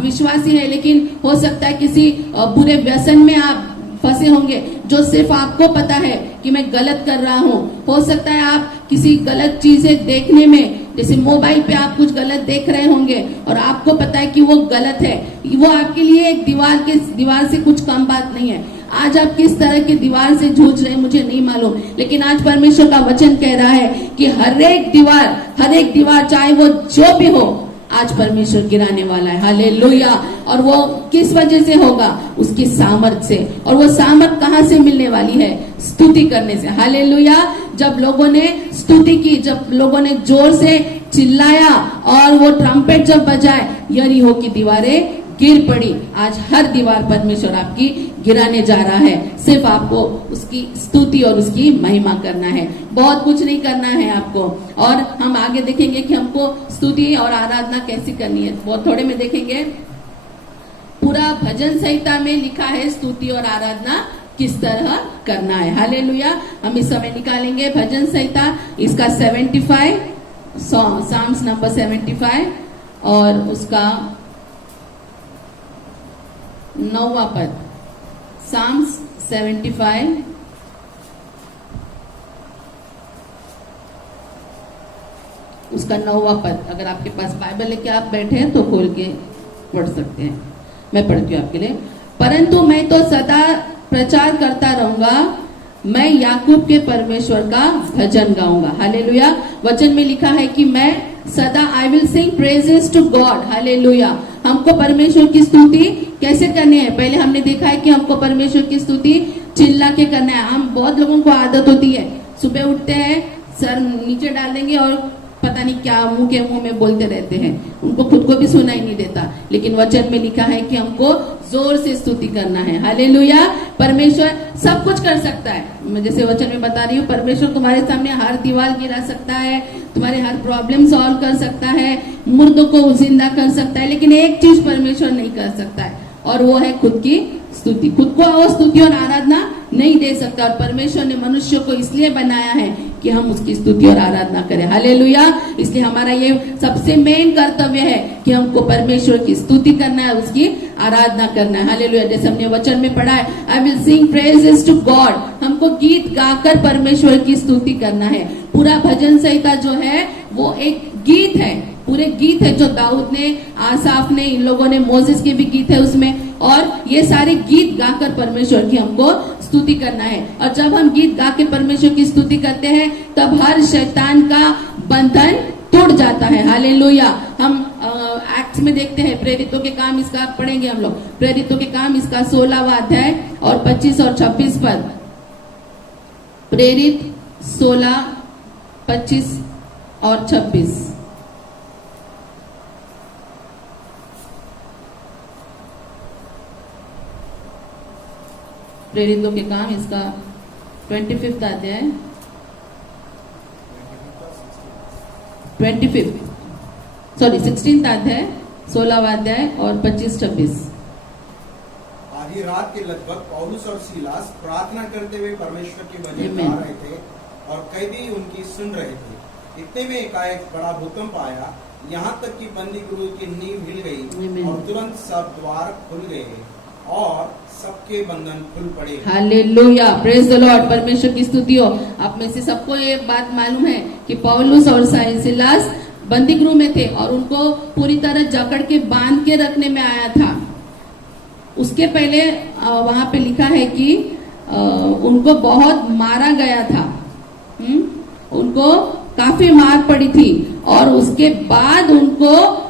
विश्वासी है लेकिन हो सकता है किसी बुरे व्यसन में आप फंसे होंगे जो सिर्फ आपको पता है कि मैं गलत कर रहा हूँ। हो सकता है आप किसी गलत चीजें देखने में, जैसे मोबाइल पे आप कुछ गलत देख रहे होंगे और आपको पता है कि वो गलत है। वो आपके लिए एक दीवार से कुछ कम बात नहीं है। आज आप किस तरह की दीवार से जूझ रहे हैं मुझे नहीं मालूम, लेकिन आज परमेश्वर का वचन कह रहा है कि हर एक दीवार चाहे वो जो भी हो, आज परमेश्वर गिराने वाला है। हालेलुया, और वो किस वजह से होगा, उसकी सामर्थ से। और वो सामर्थ कहाँ से मिलने वाली है, स्तुति करने से। हालेलुया, जब लोगों ने स्तुति की, जब लोगों ने जोर से चिल्लाया और वो ट्रम्पेट जब बजाए, यरीहो की दीवारें गिर पड़ी। आज हर दीवार परमेश्वर आपकी गिराने जा रहा है। सिर्फ आपको उसकी स्तुति और उसकी महिमा करना है, बहुत कुछ नहीं करना है आपको। और हम आगे देखेंगे कि हमको स्तुति और आराधना कैसी करनी है, बहुत थोड़े में देखेंगे। पूरा भजन संहिता में लिखा है स्तुति और आराधना किस तरह करना है। हालेलुया, हम इस समय निकालेंगे भजन संहिता, इसका 75 साम्स नंबर 75 और उसका 9वां पद, साम्स 75 उसका 9वां पद। अगर आपके पास बाइबल लेके आप बैठे हैं तो खोल के पढ़ सकते हैं, मैं पढ़ती हूँ आपके लिए। परंतु मैं तो सदा प्रचार करता रहूंगा, मैं याकूब के परमेश्वर का भजन गाऊंगा। हालेलुया, वचन में लिखा है कि मैं सदा I will sing praises to God. Hallelujah, हमको परमेश्वर की स्तुति कैसे करनी है। पहले हमने देखा है कि हमको परमेश्वर की स्तुति चिल्ला के करना है। हम बहुत लोगों को आदत होती है, सुबह उठते हैं सर नीचे डाल देंगे और पता नहीं क्या मुंह के मुंह में बोलते रहते हैं, उनको खुद को भी सुनाई नहीं देता। लेकिन वचन में लिखा है कि हमको जोर से स्तुति करना है। हालेलुया, परमेश्वर सब कुछ कर सकता है। मैं जैसे वचन में बता रही हूँ, परमेश्वर तुम्हारे सामने हर दीवार गिरा सकता है, तुम्हारे हर प्रॉब्लम सॉल्व कर सकता है, मुर्दों को जिंदा कर सकता है, लेकिन एक चीज परमेश्वर नहीं कर सकता है और वो है खुद की स्तुति। खुद को वो स्तुति और आराधना नहीं दे सकता। और परमेश्वर ने मनुष्य को इसलिए बनाया है कि हम उसकी स्तुति और आराधना करें। हालेलुया, इसलिए हमारा ये सबसे मेन कर्तव्य है कि हमको परमेश्वर की स्तुति करना है, उसकी आराधना करना है। हालेलुया, जैसे हमने वचन में पढ़ा है, I will sing praises to God, हमको गीत गाकर परमेश्वर की स्तुति करना है। पूरा भजन संहिता जो है वो एक गीत है, पूरे गीत है जो दाऊद ने, आसाफ ने, इन लोगों ने, मोसेस के भी गीत है उसमें, और ये सारे गीत गाकर परमेश्वर की हमको स्तुति करना है। और जब हम गीत गा के परमेश्वर की स्तुति करते हैं तब हर शैतान का बंधन टूट जाता है। हालेलुया। हम एक्ट्स में देखते हैं, प्रेरितों के काम इसका पढ़ेंगे हम लोग, प्रेरितों के काम इसका 16वां अध्याय और 25 और 26 पद। प्रेरित 16, 25 और 26। प्रेरितों के काम इसका 25वां अध्याय, 16वां अध्याय, 16वां अध्याय और 25-26। आधी रात के लगभग पौलुस और सीलास प्रार्थना करते हुए परमेश्वर के भजन Amen. गा रहे थे और कैदी उनकी सुन रहे थे। इतने में एकाएक बड़ा भूकंप आया, यहाँ तक कि बंदी गृह की नींव हिल गई Amen. और तुरंत सब द्वार खुल गए और सबके बंधन खुल पड़े। Hallelujah, praise the Lord. परमेश्वर की स्तुति हो। आप में से सबको ये बात मालूम है कि पौलुस और सीलास बंदी गृह में थे और उनको पूरी तरह जकड़ के बांध के रखने में आया था। उसके पहले वहां पे लिखा है कि उनको बहुत मारा गया था, उनको काफी मार पड़ी थी और उसके बाद उनको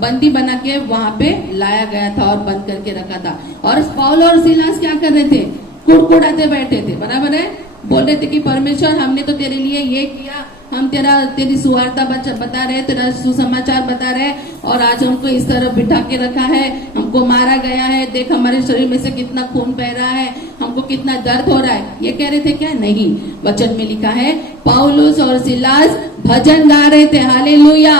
बंदी बना के वहां पे लाया गया था और बंद करके रखा था। और पौल और सीलास क्या कर रहे थे? कुड़कुड़ाते बैठे थे, बराबर है। बोल रहे थे कि परमेश्वर हमने तो तेरे लिए ये किया, हम तेरी सुवार्ता बता रहे, तेरा सुसमाचार बता रहे और आज हमको इस तरह बिठा के रखा है, हमको मारा गया है, देख हमारे शरीर में से कितना खून बह रहा है, हमको कितना दर्द हो रहा है। ये कह रहे थे क्या? नहीं, वचन में लिखा है पौलुस और सीलास भजन गा रहे थे। हालेलुया।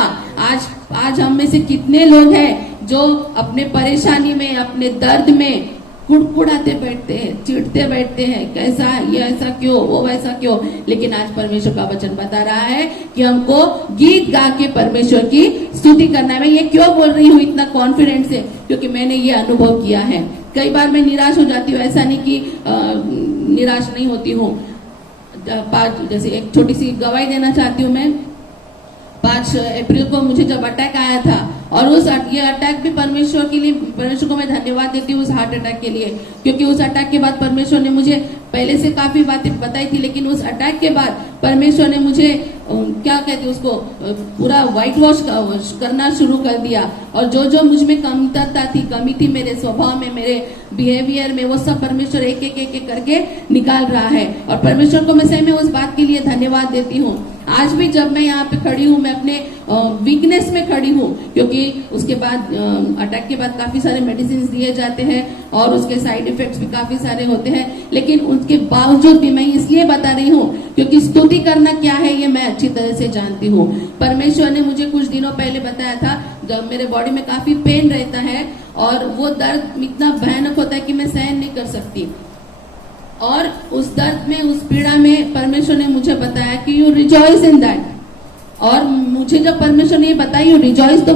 आज हम में से कितने लोग हैं जो अपने परेशानी में, अपने दर्द में कुड़कुड़ाते बैठते हैं, चिढ़ते बैठते हैं, कैसा ये ऐसा क्यों, वो वैसा क्यों। लेकिन आज परमेश्वर का वचन बता रहा है कि हमको गीत गा के परमेश्वर की स्तुति करना है। मैं ये क्यों बोल रही हूँ इतना कॉन्फिडेंस से? क्योंकि मैंने ये अनुभव किया है। कई बार मैं निराश हो जाती हूँ, ऐसा नहीं कि निराश नहीं होती हूँ। जैसे एक छोटी सी गवाही देना चाहती हूँ मैं। 5 अप्रैल को मुझे जब अटैक आया था और ये अटैक भी परमेश्वर के लिए, परमेश्वर को मैं धन्यवाद देती हूँ उस हार्ट अटैक के लिए, क्योंकि उस अटैक के बाद परमेश्वर ने मुझे पहले से काफी बातें बताई थी, लेकिन उस अटैक के बाद परमेश्वर ने मुझे क्या कहते उसको पूरा व्हाइट वॉश करना शुरू कर दिया। और जो मुझ में कमतरता थी, कमी थी मेरे स्वभाव में, मेरे बिहेवियर में, वो सब परमेश्वर एक एक करके निकाल रहा है। और परमेश्वर को मैं सही में उस बात के लिए धन्यवाद देती हूँ। आज भी जब मैं यहाँ पे खड़ी हूँ, मैं अपने वीकनेस में खड़ी हूँ, क्योंकि उसके बाद अटैक के बाद काफी सारे मेडिसिन दिए जाते हैं और उसके साइड इफेक्ट्स भी काफी सारे होते हैं। लेकिन उसके बावजूद भी मैं इसलिए बता रही हूँ क्योंकि स्तुति करना क्या है ये मैं अच्छी तरह से जानती हूँ। परमेश्वर ने मुझे कुछ दिनों पहले बताया था, जब मेरे बॉडी में काफी पेन रहता है और वो दर्द इतना भयानक होता है कि मैं सहन नहीं कर सकती। और उस दर्द में, उस पीड़ा में परमेश्वर ने मुझे बताया कि यू रिजॉइस इन दैट। और मुझे जब परमेश्वर ने ये बताया यू रिजॉइस, तो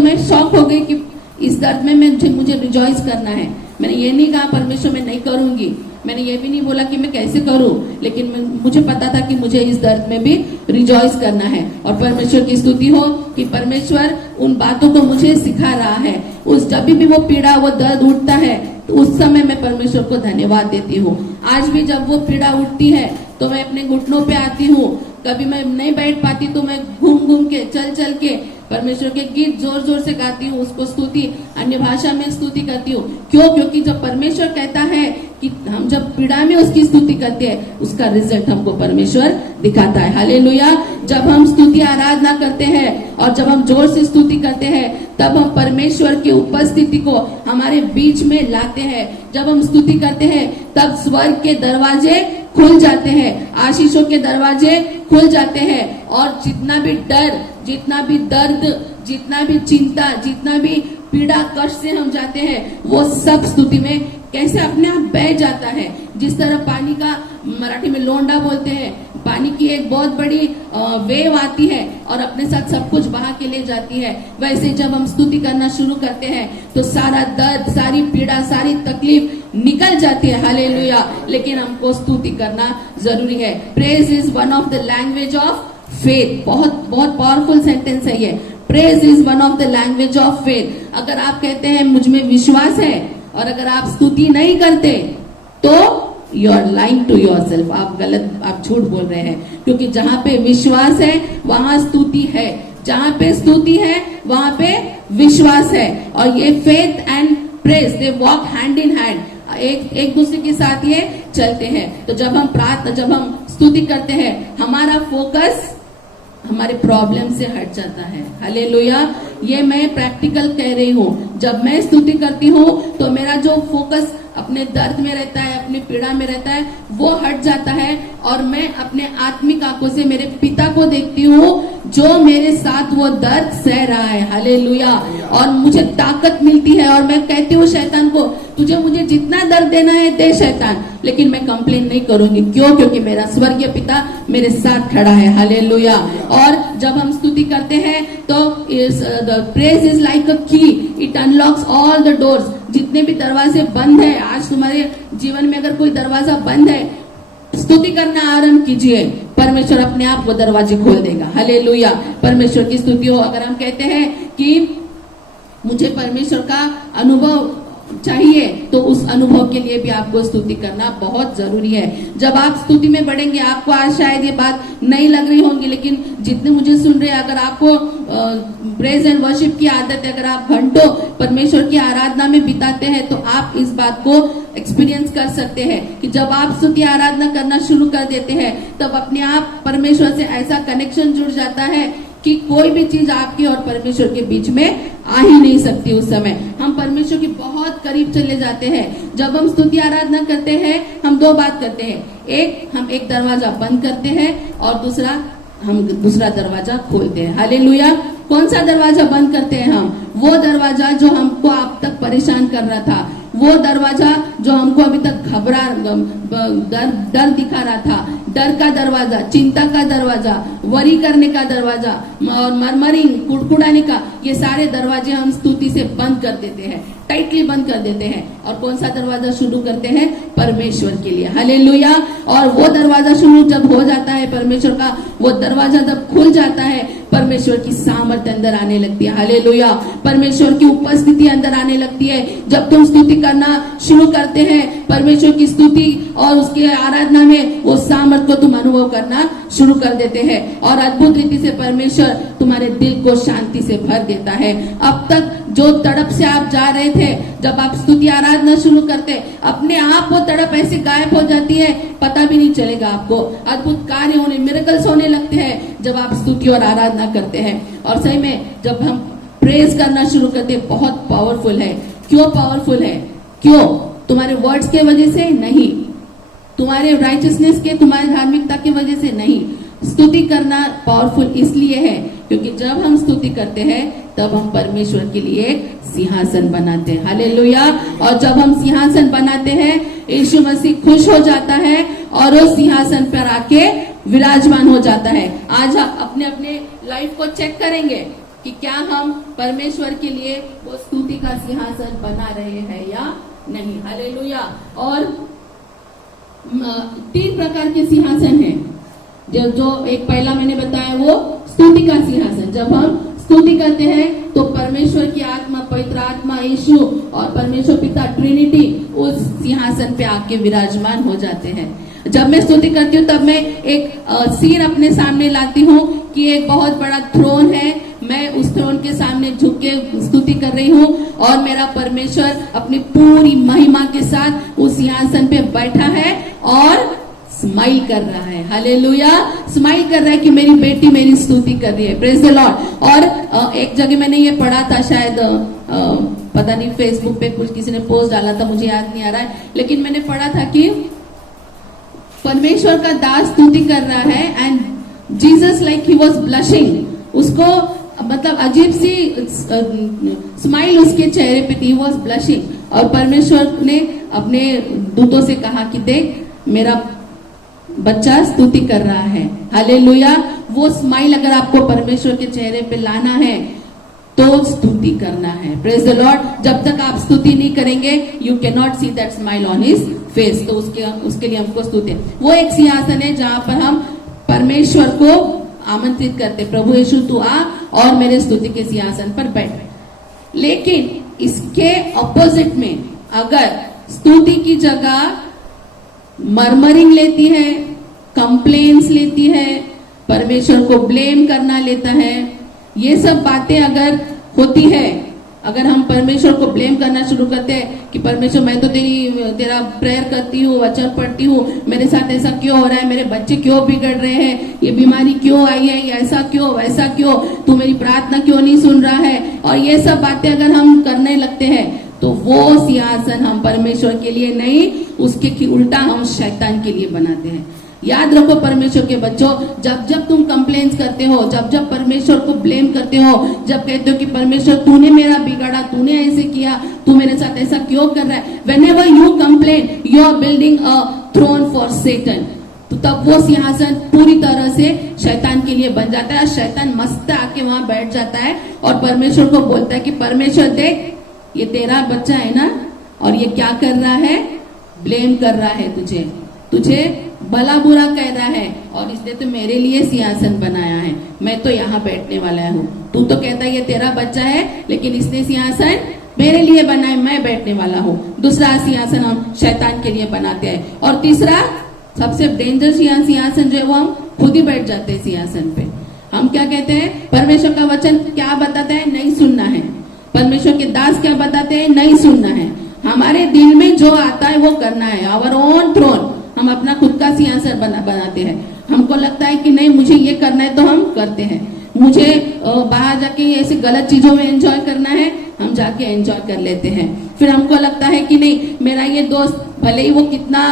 मैं शॉक हो गई कि इस दर्द में मुझे रिजॉइस करना है। मैंने ये नहीं कहा परमेश्वर मैं नहीं करूंगी, मैंने ये भी नहीं बोला कि मैं कैसे करूं, लेकिन मुझे पता था कि मुझे इस दर्द में भी रिजॉइस करना है। और परमेश्वर की स्तुति हो कि परमेश्वर उन बातों को मुझे सिखा रहा है। जब भी वो पीड़ा, वो दर्द उठता है, तो उस समय मैं परमेश्वर को धन्यवाद देती हूँ। आज भी जब वो पीड़ा उठती है तो मैं अपने घुटनों पे आती हूँ। कभी मैं नहीं बैठ पाती तो मैं घूम के, चल के परमेश्वर के गीत जोर जोर से गाती हूँ, उसको स्तुति, अन्य भाषा में स्तुति करती हूँ। क्यों? क्योंकि जब परमेश्वर कहता है कि हम जब पीड़ा में उसकी स्तुति करते हैं, उसका रिजल्ट हमको परमेश्वर दिखाता है। हालेलुया। जब हम स्तुति आराधना करते हैं और जब हम जोर से स्तुति करते हैं, तब हम परमेश्वर की उपस्थिति को हमारे बीच में लाते हैं। जब हम स्तुति करते हैं तब स्वर्ग के दरवाजे खुल जाते हैं, आशीषों के दरवाजे खुल जाते हैं। और जितना भी डर, जितना भी दर्द, जितना भी चिंता, जितना भी पीड़ा कष्ट से हम जाते हैं, वो सब स्तुति में कैसे अपने आप बह जाता है। जिस तरह पानी का, मराठी में लोंडा बोलते हैं, पानी की एक बहुत बड़ी वेव आती है और अपने साथ सब कुछ बहा के ले जाती है, वैसे जब हम स्तुति करना शुरू करते हैं तो सारा दर्द, सारी पीड़ा, सारी तकलीफ निकल जाती है। हालेलुया। लेकिन हमको स्तुति करना जरूरी है। Praise is one of the language of faith. बहुत बहुत पावरफुल सेंटेंस है ये। Praise is one of the language of faith. अगर आप कहते हैं मुझ में विश्वास है और अगर आप स्तुति नहीं करते तो you are lying to yourself. आप झूठ बोल रहे हैं, क्योंकि जहां पे विश्वास है वहां स्तुति है, जहां पे स्तुति है वहां पे विश्वास है। और ये faith and praise they walk hand in hand, एक दूसरे के साथ ये चलते हैं। तो जब हम स्तुति करते हैं हमारा फोकस हमारे प्रॉब्लम से हट जाता है। हालेलुया। ये मैं प्रैक्टिकल कह रही हूँ। जब मैं स्तुति करती हूँ तो मेरा जो फोकस अपने दर्द में रहता है, अपनी पीड़ा में रहता है, वो हट जाता है और मैं अपने आत्मिक आंखों से मेरे पिता को देखती हूँ जो मेरे साथ वो दर्द सह रहा है। हालेलुया। और मुझे ताकत मिलती है और मैं कहती हूँ शैतान को, तुझे मुझे जितना दर्द देना है दे शैतान, लेकिन मैं कंप्लेन नहीं करूंगी। क्यों? क्योंकि मेरा स्वर्गीय पिता मेरे साथ खड़ा है। हालेलुया। और जब हम स्तुति करते हैं तो प्रेज इज लाइक अ की, it unlocks all the doors. जितने भी दरवाजे बंद है, आज तुम्हारे जीवन में अगर कोई दरवाजा बंद है, स्तुति करना आरंभ कीजिए, परमेश्वर अपने आप वो दरवाजे खोल देगा। हालेलुया। परमेश्वर की स्तुति हो। अगर हम कहते हैं कि मुझे परमेश्वर का अनुभव चाहिए तो उस अनुभव के लिए भी आपको स्तुति करना बहुत जरूरी है। जब आप स्तुति में बढ़ेंगे, आपको आज शायद ये बात नहीं लग रही होंगी, लेकिन जितने मुझे सुन रहे हैं, अगर आपको प्रेज एंड वर्शिप की आदत है, अगर आप घंटों परमेश्वर की आराधना में बिताते हैं, तो आप इस बात को एक्सपीरियंस कर सकते हैं कि जब आप स्तुति आराधना करना शुरू कर देते हैं तब अपने आप परमेश्वर से ऐसा कनेक्शन जुड़ जाता है कि कोई भी चीज आपके और परमेश्वर के बीच में आ ही नहीं सकती। उस समय हम परमेश्वर के बहुत करीब चले जाते हैं। जब हम स्तुति आराधना करते हैं हम दो बात करते हैं, एक हम एक दरवाजा बंद करते हैं और दूसरा हम दूसरा दरवाजा खोलते हैं। हालेलुया। कौन सा दरवाजा बंद करते हैं हम? वो दरवाजा जो हमको अब तक परेशान कर रहा था, वो दरवाजा जो हमको अभी तक डर दिखा रहा था, डर का दरवाजा, चिंता का दरवाजा, वरी करने का दरवाजा और मरमरिंग, कुड़कुड़ाने का, ये सारे दरवाजे हम स्तुति से बंद कर देते हैं, टाइटली बंद कर देते हैं। और कौन सा दरवाजा शुरू करते हैं? परमेश्वर के लिए। हालेलुया। और वो दरवाजा शुरू जब हो जाता है परमेश्वर का, वो दरवाजा जब खुल जाता है, परमेश्वर की सामर्थ्य अंदर आने लगती है। हालेलुया। परमेश्वर की उपस्थिति अंदर आने लगती है। जब तुम स्तुति करना शुरू करते हैं, परमेश्वर की स्तुति और उसकी आराधना में वो सामर्थ्य को तुम अनुभव करना शुरू कर देते हैं और अद्भुत रीति से परमेश्वर तुम्हारे दिल को शांति से भर देता है। अब तक जो तड़प से आप जा रहे थे, जब आप स्तुति आराधना शुरू करते, अपने आप वो तड़प ऐसे गायब हो जाती है, पता भी नहीं चलेगा आपको। अद्भुत कार्य होने, मिरेकल्स होने लगते हैं जब आप स्तुति और आराधना करते हैं। और सही में जब हम प्रेज करना शुरू करते हैं, बहुत पावरफुल है। क्यों पावरफुल है? क्यों? तुम्हारे वर्ड्स के वजह से नहीं, तुम्हारे राइचियसनेस के, तुम्हारी धार्मिकता की वजह से नहीं। स्तुति करना पावरफुल इसलिए है क्योंकि जब हम स्तुति करते हैं तब हम परमेश्वर के लिए एक सिंहासन बनाते हैं। हालेलुया। और जब हम सिंहासन बनाते हैं, यीशु मसीह खुश हो जाता है और उस सिंहासन पर आके विराजमान हो जाता है। आज आप अपने अपने लाइफ को चेक करेंगे कि क्या हम परमेश्वर के लिए वो स्तुति का सिंहासन बना रहे हैं या नहीं। हालेलुया। और 3 प्रकार के सिंहासन हैं। जो एक पहला मैंने बताया वो स्तुति का सिंहासन। जब हम स्तुति करते हैं तो परमेश्वर की आत्मा, पवित्र आत्मा, यीशु और परमेश्वर पिता ट्रिनिटी उस सिंहासन पे आके विराजमान हो जाते हैं। जब मैं स्तुति करती हूँ तब मैं एक सीन अपने सामने लाती हूँ कि एक बहुत बड़ा थ्रोन है, मैं उस थ्रोन के सामने झुक के स्तुति कर रही हूँ और मेरा परमेश्वर अपनी पूरी महिमा के साथ उस सिंहासन पे बैठा है और स्माइल कर रहा है। हालेलुया। स्माइल कर रहा है कि मेरी बेटी मेरी स्तुति कर रही है। Praise the Lord. और एक जगह मैंने ये पढ़ा था, शायद पता नहीं फेसबुक पे कुछ किसी ने पोस्ट डाला था, मुझे याद नहीं आ रहा है, लेकिन मैंने पढ़ा था कि परमेश्वर का दास स्तुति कर रहा है and Jesus like he was blushing. उसको मतलब अजीब सी स्माइल उसके चेहरे पे थी, ही वाज ब्लशिंग। और परमेश्वर ने अपने दूतों से कहा कि देख, मेरा बच्चा स्तुति कर रहा है। हालेलुया। वो स्माइल अगर आपको परमेश्वर के चेहरे पे लाना है तो स्तुति करना है। Praise the Lord. जब तक आप स्तुति नहीं करेंगे you can not see that smile on his face. तो उसके लिए हमको स्तुति, वो एक सिंहासन है जहां पर हम परमेश्वर को आमंत्रित करते, प्रभु यीशु तू आ और मेरे स्तुति के सिंहासन पर बैठ। लेकिन इसके ऑपोजिट में अगर स्तुति की जगह मर्मरिंग लेती है, कंप्लेन्स लेती है, परमेश्वर को ब्लेम करना लेता है, ये सब बातें अगर होती है, अगर हम परमेश्वर को ब्लेम करना शुरू करते हैं कि परमेश्वर मैं तो तेरा प्रेयर करती हूँ, वचन पढ़ती हूँ, मेरे साथ ऐसा क्यों हो रहा है, मेरे बच्चे क्यों बिगड़ रहे हैं, ये बीमारी क्यों आई है, ये ऐसा क्यों वैसा क्यों, तू मेरी प्रार्थना क्यों नहीं सुन रहा है, और ये सब बातें अगर हम करने लगते हैं तो वो सिंहासन हम परमेश्वर के लिए नहीं, उसके उल्टा हम शैतान के लिए बनाते हैं। याद रखो परमेश्वर के बच्चों, जब जब तुम कंप्लेन्स करते हो, जब जब परमेश्वर को ब्लेम करते हो, जब कहते हो कि परमेश्वर तूने मेरा बिगाड़ा, तूने ऐसे किया, तू मेरे साथ ऐसा क्यों कर रहा है, whenever you complain you are building a throne for Satan। तो तब वो सिंहासन पूरी तरह से शैतान के लिए बन जाता है। शैतान मस्त आके वहां बैठ जाता है और परमेश्वर को बोलता है कि परमेश्वर देख, ये तेरा बच्चा है ना, और ये क्या कर रहा है, ब्लेम कर रहा है, तुझे भला बुरा कह रहा है, और इसने तो मेरे लिए सिंहासन बनाया है, मैं तो यहाँ बैठने वाला हूँ। तू तो कहता है ये तेरा बच्चा है, लेकिन इसने सिंहासन मेरे लिए बनाया, मैं बैठने वाला हूँ। दूसरा सिंहासन हम शैतान के लिए बनाते हैं। और तीसरा सबसे डेंजर सिंहासन जो है वो हम खुद ही बैठ जाते हैं सिंहासन पे। हम क्या कहते हैं, परमेश्वर का वचन क्या बताता है, नहीं सुनना है। परमेश्वर के दास क्या बताते हैं, नहीं सुनना है। हमारे दिल में जो आता है वो करना है, आवर ओन थ्रोन। हम अपना खुद का सिंहासन बनाते हैं। हमको लगता है कि नहीं मुझे ये करना है तो हम करते हैं, मुझे बाहर जाके ऐसे गलत चीजों में एंजॉय करना है, हम जाके एंजॉय कर लेते हैं। फिर हमको लगता है कि नहीं मेरा ये दोस्त भले ही वो कितना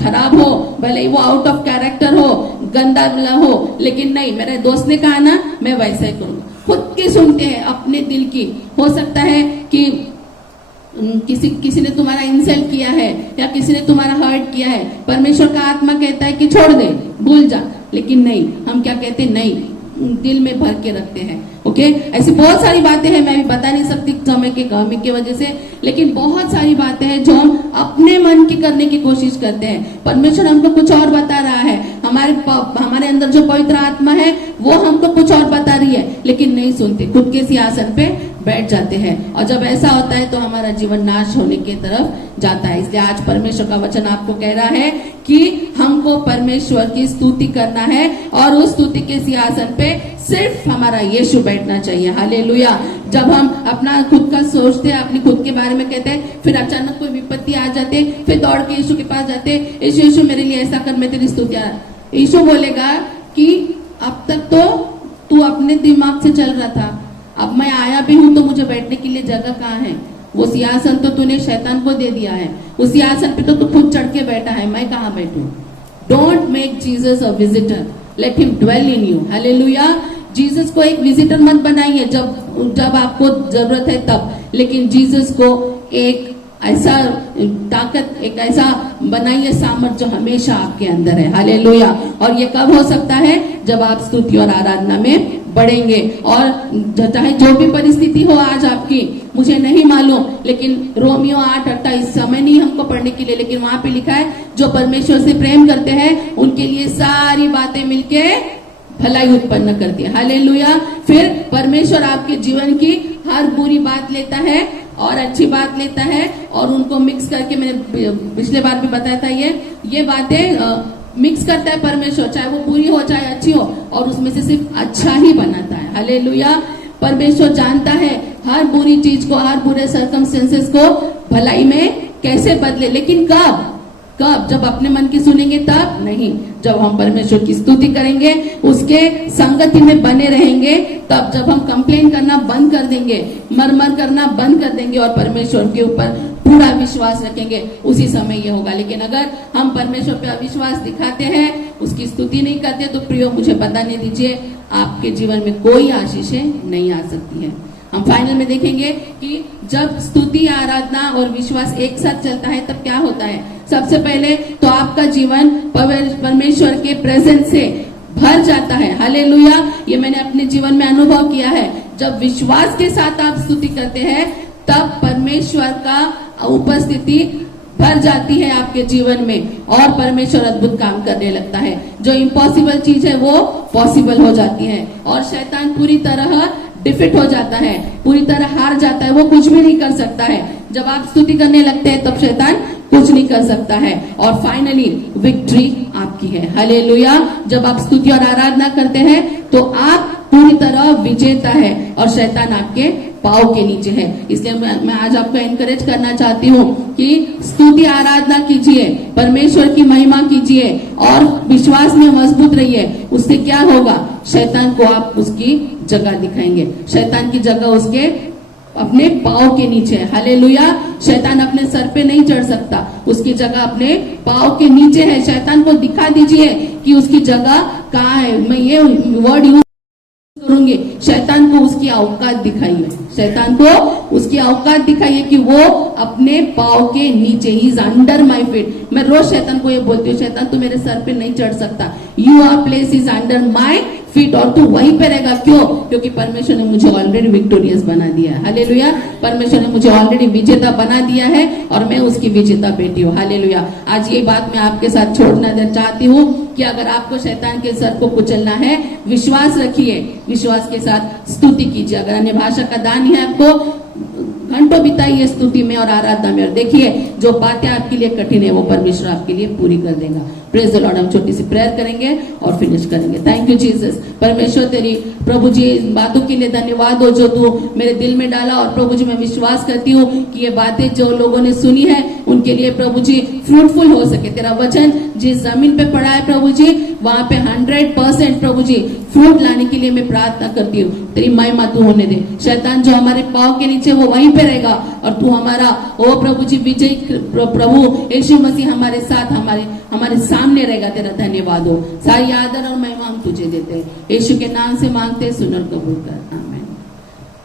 खराब हो, भले ही वो आउट ऑफ कैरेक्टर हो, गंदा हो, लेकिन नहीं, मेरे दोस्त ने कहा ना मैं वैसा ही करूंगा। खुद की सुनते हैं, अपने दिल की। हो सकता है कि किसी ने तुम्हारा इंसल्ट किया है या किसी ने तुम्हारा हर्ट किया है, परमेश्वर का आत्मा कहता है कि छोड़ दे, भूल जा, लेकिन नहीं, हम क्या कहते हैं, नहीं, दिल में भर के रखते हैं। ओके, ऐसी बहुत सारी बातें हैं, मैं भी बता नहीं सकती समय के कमी की वजह से, लेकिन बहुत सारी बातें हैं जो हम अपने मन की करने की कोशिश करते हैं। परमेश्वर हमको कुछ और बता रहा है, हमारे अंदर जो पवित्र आत्मा है वो हमको कुछ और बता रही है, लेकिन नहीं सुनते, खुद के सिंहासन पे बैठ जाते हैं। और जब ऐसा होता है तो हमारा जीवन नाश होने की तरफ जाता है। इसलिए आज परमेश्वर का वचन आपको कह रहा है कि हमको परमेश्वर की स्तुति करना है, और उस स्तुति के सिंहासन पे सिर्फ हमारा यीशु बैठना चाहिए। हालेलुया। जब हम अपना खुद का सोचते हैं, अपनी खुद के बारे में कहते हैं, फिर अचानक कोई विपत्ति आ जाते, फिर दौड़ के यीशु के पास जाते, यीशु मेरे लिए ऐसा कर, मैं तेरी स्तुति। यीशु बोलेगा कि अब तक तो तू अपने दिमाग से चल रहा था, अब मैं आया भी हूं तो मुझे बैठने के लिए जगह कहाँ है? वो सिंहासन तो तूने शैतान को दे दिया है, उस सिंहासन पे तो तू खुद चढ़ के बैठा है, मैं कहाँ बैठूं? Don't make Jesus a visitor, let him dwell in you. Hallelujah. Jesus को एक विजिटर मत बनाइए जब आपको जरूरत है तब, लेकिन जीसस को एक ऐसा ताकत, एक ऐसा बनाइए सामर्थ जो हमेशा आपके अंदर है। हालेलुया। और ये कब हो सकता है? जब आप स्तुति और आराधना में बढ़ेंगे। और चाहे जो भी परिस्थिति हो आज आपकी, मुझे नहीं मालूम, लेकिन रोमियो 8:28 समय नहीं हमको पढ़ने के लिए, लेकिन वहां पे लिखा है जो परमेश्वर से प्रेम करते हैं उनके लिए सारी बातें मिलके भलाई उत्पन्न करती है। हालेलुया। फिर परमेश्वर आपके जीवन की हर बुरी बात लेता है और अच्छी बात लेता है, और उनको मिक्स करके, मैंने पिछले बार भी बताया था, ये बातें मिक्स करता है परमेश्वर, चाहे वो बुरी हो चाहे अच्छी हो, और उसमें से सिर्फ अच्छा ही बनाता है। हालेलुया। परमेश्वर जानता है हर बुरी चीज को, हर बुरे सर्कमस्टेंसेस को भलाई में कैसे बदले, लेकिन कब? जब अपने मन की सुनेंगे तब नहीं, जब हम परमेश्वर की स्तुति करेंगे, उसके संगति में बने रहेंगे, तब जब हम कंप्लेन करना बंद कर देंगे, मरमर करना बंद कर देंगे और परमेश्वर के ऊपर पूरा विश्वास रखेंगे, उसी समय ये होगा। लेकिन अगर हम परमेश्वर पे अविश्वास दिखाते हैं, उसकी स्तुति नहीं करते, तो प्रियो मुझे बताने दीजिए, आपके जीवन में कोई आशीषें नहीं आ सकती है। हम फाइनल में देखेंगे कि जब स्तुति, आराधना और विश्वास एक साथ चलता है तब क्या होता है। सबसे पहले तो आपका जीवन परमेश्वर के प्रेजेंस से भर जाता है। हालेलुया, ये मैंने अपने जीवन में अनुभव किया है। जब विश्वास के साथ आप स्तुति करते हैं तब परमेश्वर का उपस्थिति भर जाती है आपके जीवन में और परमेश्वर अद्भुत काम करने लगता है। जो इम्पॉसिबल चीज है वो पॉसिबल हो जाती है और शैतान पूरी तरह डिफिट हो जाता है, पूरी तरह हार जाता है, वो कुछ भी नहीं कर सकता है। जब आप स्तुति करने लगते हैं तब शैतान कुछ नहीं कर सकता है और फाइनली विक्ट्री आपकी है। हालेलुया, जब आप स्तुति और आराधना करते हैं तो आप पूरी तरह विजेता है और शैतान आपके पाँव के नीचे है। इसलिए मैं आज आपको एनकरेज करना चाहती हूँ कि स्तुति आराधना कीजिए, परमेश्वर की महिमा कीजिए और विश्वास में मजबूत रहिए। उससे क्या होगा, शैतान को आप उसकी जगह दिखाएंगे। शैतान की जगह उसके अपने पाँव के नीचे है। हालेलुया, शैतान अपने सर पे नहीं चढ़ सकता, उसकी जगह अपने पाँव के नीचे है। शैतान को दिखा दीजिए कि उसकी जगह कहाँ है। मैं ये वर्ड यूज करूंगी, शैतान को उसकी औकात दिखाइए, शैतान को उसकी औकात दिखाइए कि वो अपने पाँव के नीचे, he is under my feet. मैं रोज शैतान को ये बोलती हूँ, शैतान तू मेरे सर पे नहीं चढ़ सकता, you are place is under my feet, और तू वहीं पे रहेगा। क्यों? क्योंकि परमेश्वर ने मुझे ऑलरेडी विक्टोरियस बना दिया है। हालेलुया, परमेश्वर ने मुझे ऑलरेडी विजेता बना दिया है और मैं उसकी विजेता बेटी हूँ। हालेलुया, आज ये बात मैं आपके साथ छोड़ना चाहती हूँ कि अगर आपको शैतान के सर को कुचलना है, विश्वास रखिए, विश्वास के साथ स्तुति कीजिए। अगर अन्य भाषा का दान है आपको, घंटों बिताइए स्तुति में और आराधना में और देखिए जो बातें आपके लिए कठिन है वो परमेश्वर आपके लिए पूरी कर देगा। Praise the Lord. हम छोटी सी प्रेयर करेंगे और फिनिश करेंगे। Thank you Jesus. परमेश्वर तेरी प्रभु जी इन बातों के लिए धन्यवाद हो जो तू मेरे दिल में डाला, और प्रभु जी मैं विश्वास करती हूँ कि ये बातें जो लोगों ने सुनी है उनके लिए प्रभु जी फ्रूटफुल हो सके। तेरा वचन जिस जमीन पे पड़ा है प्रभु जी वहां पे 100% प्रभु जी फ्रूट लाने के लिए मैं प्रार्थना करती हूँ। तेरी महिमा तू होने दे। शैतान जो हमारे पाँव के नीचे वो वहीं पे रहेगा और तू हमारा ओ प्रभु जी विजय प्रभु यीशु मसीह हमारे साथ हमारे सामने रहेगा। तेरा धन्यवाद हो। सारी आदर और महिमा हम तुझे देते हैं, यीशु के नाम से मांगते हैं, सुन और कबूल कर। आमीन।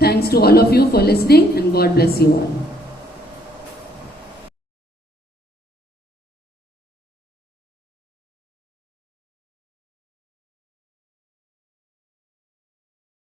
Thanks to all of you for listening and God bless you all.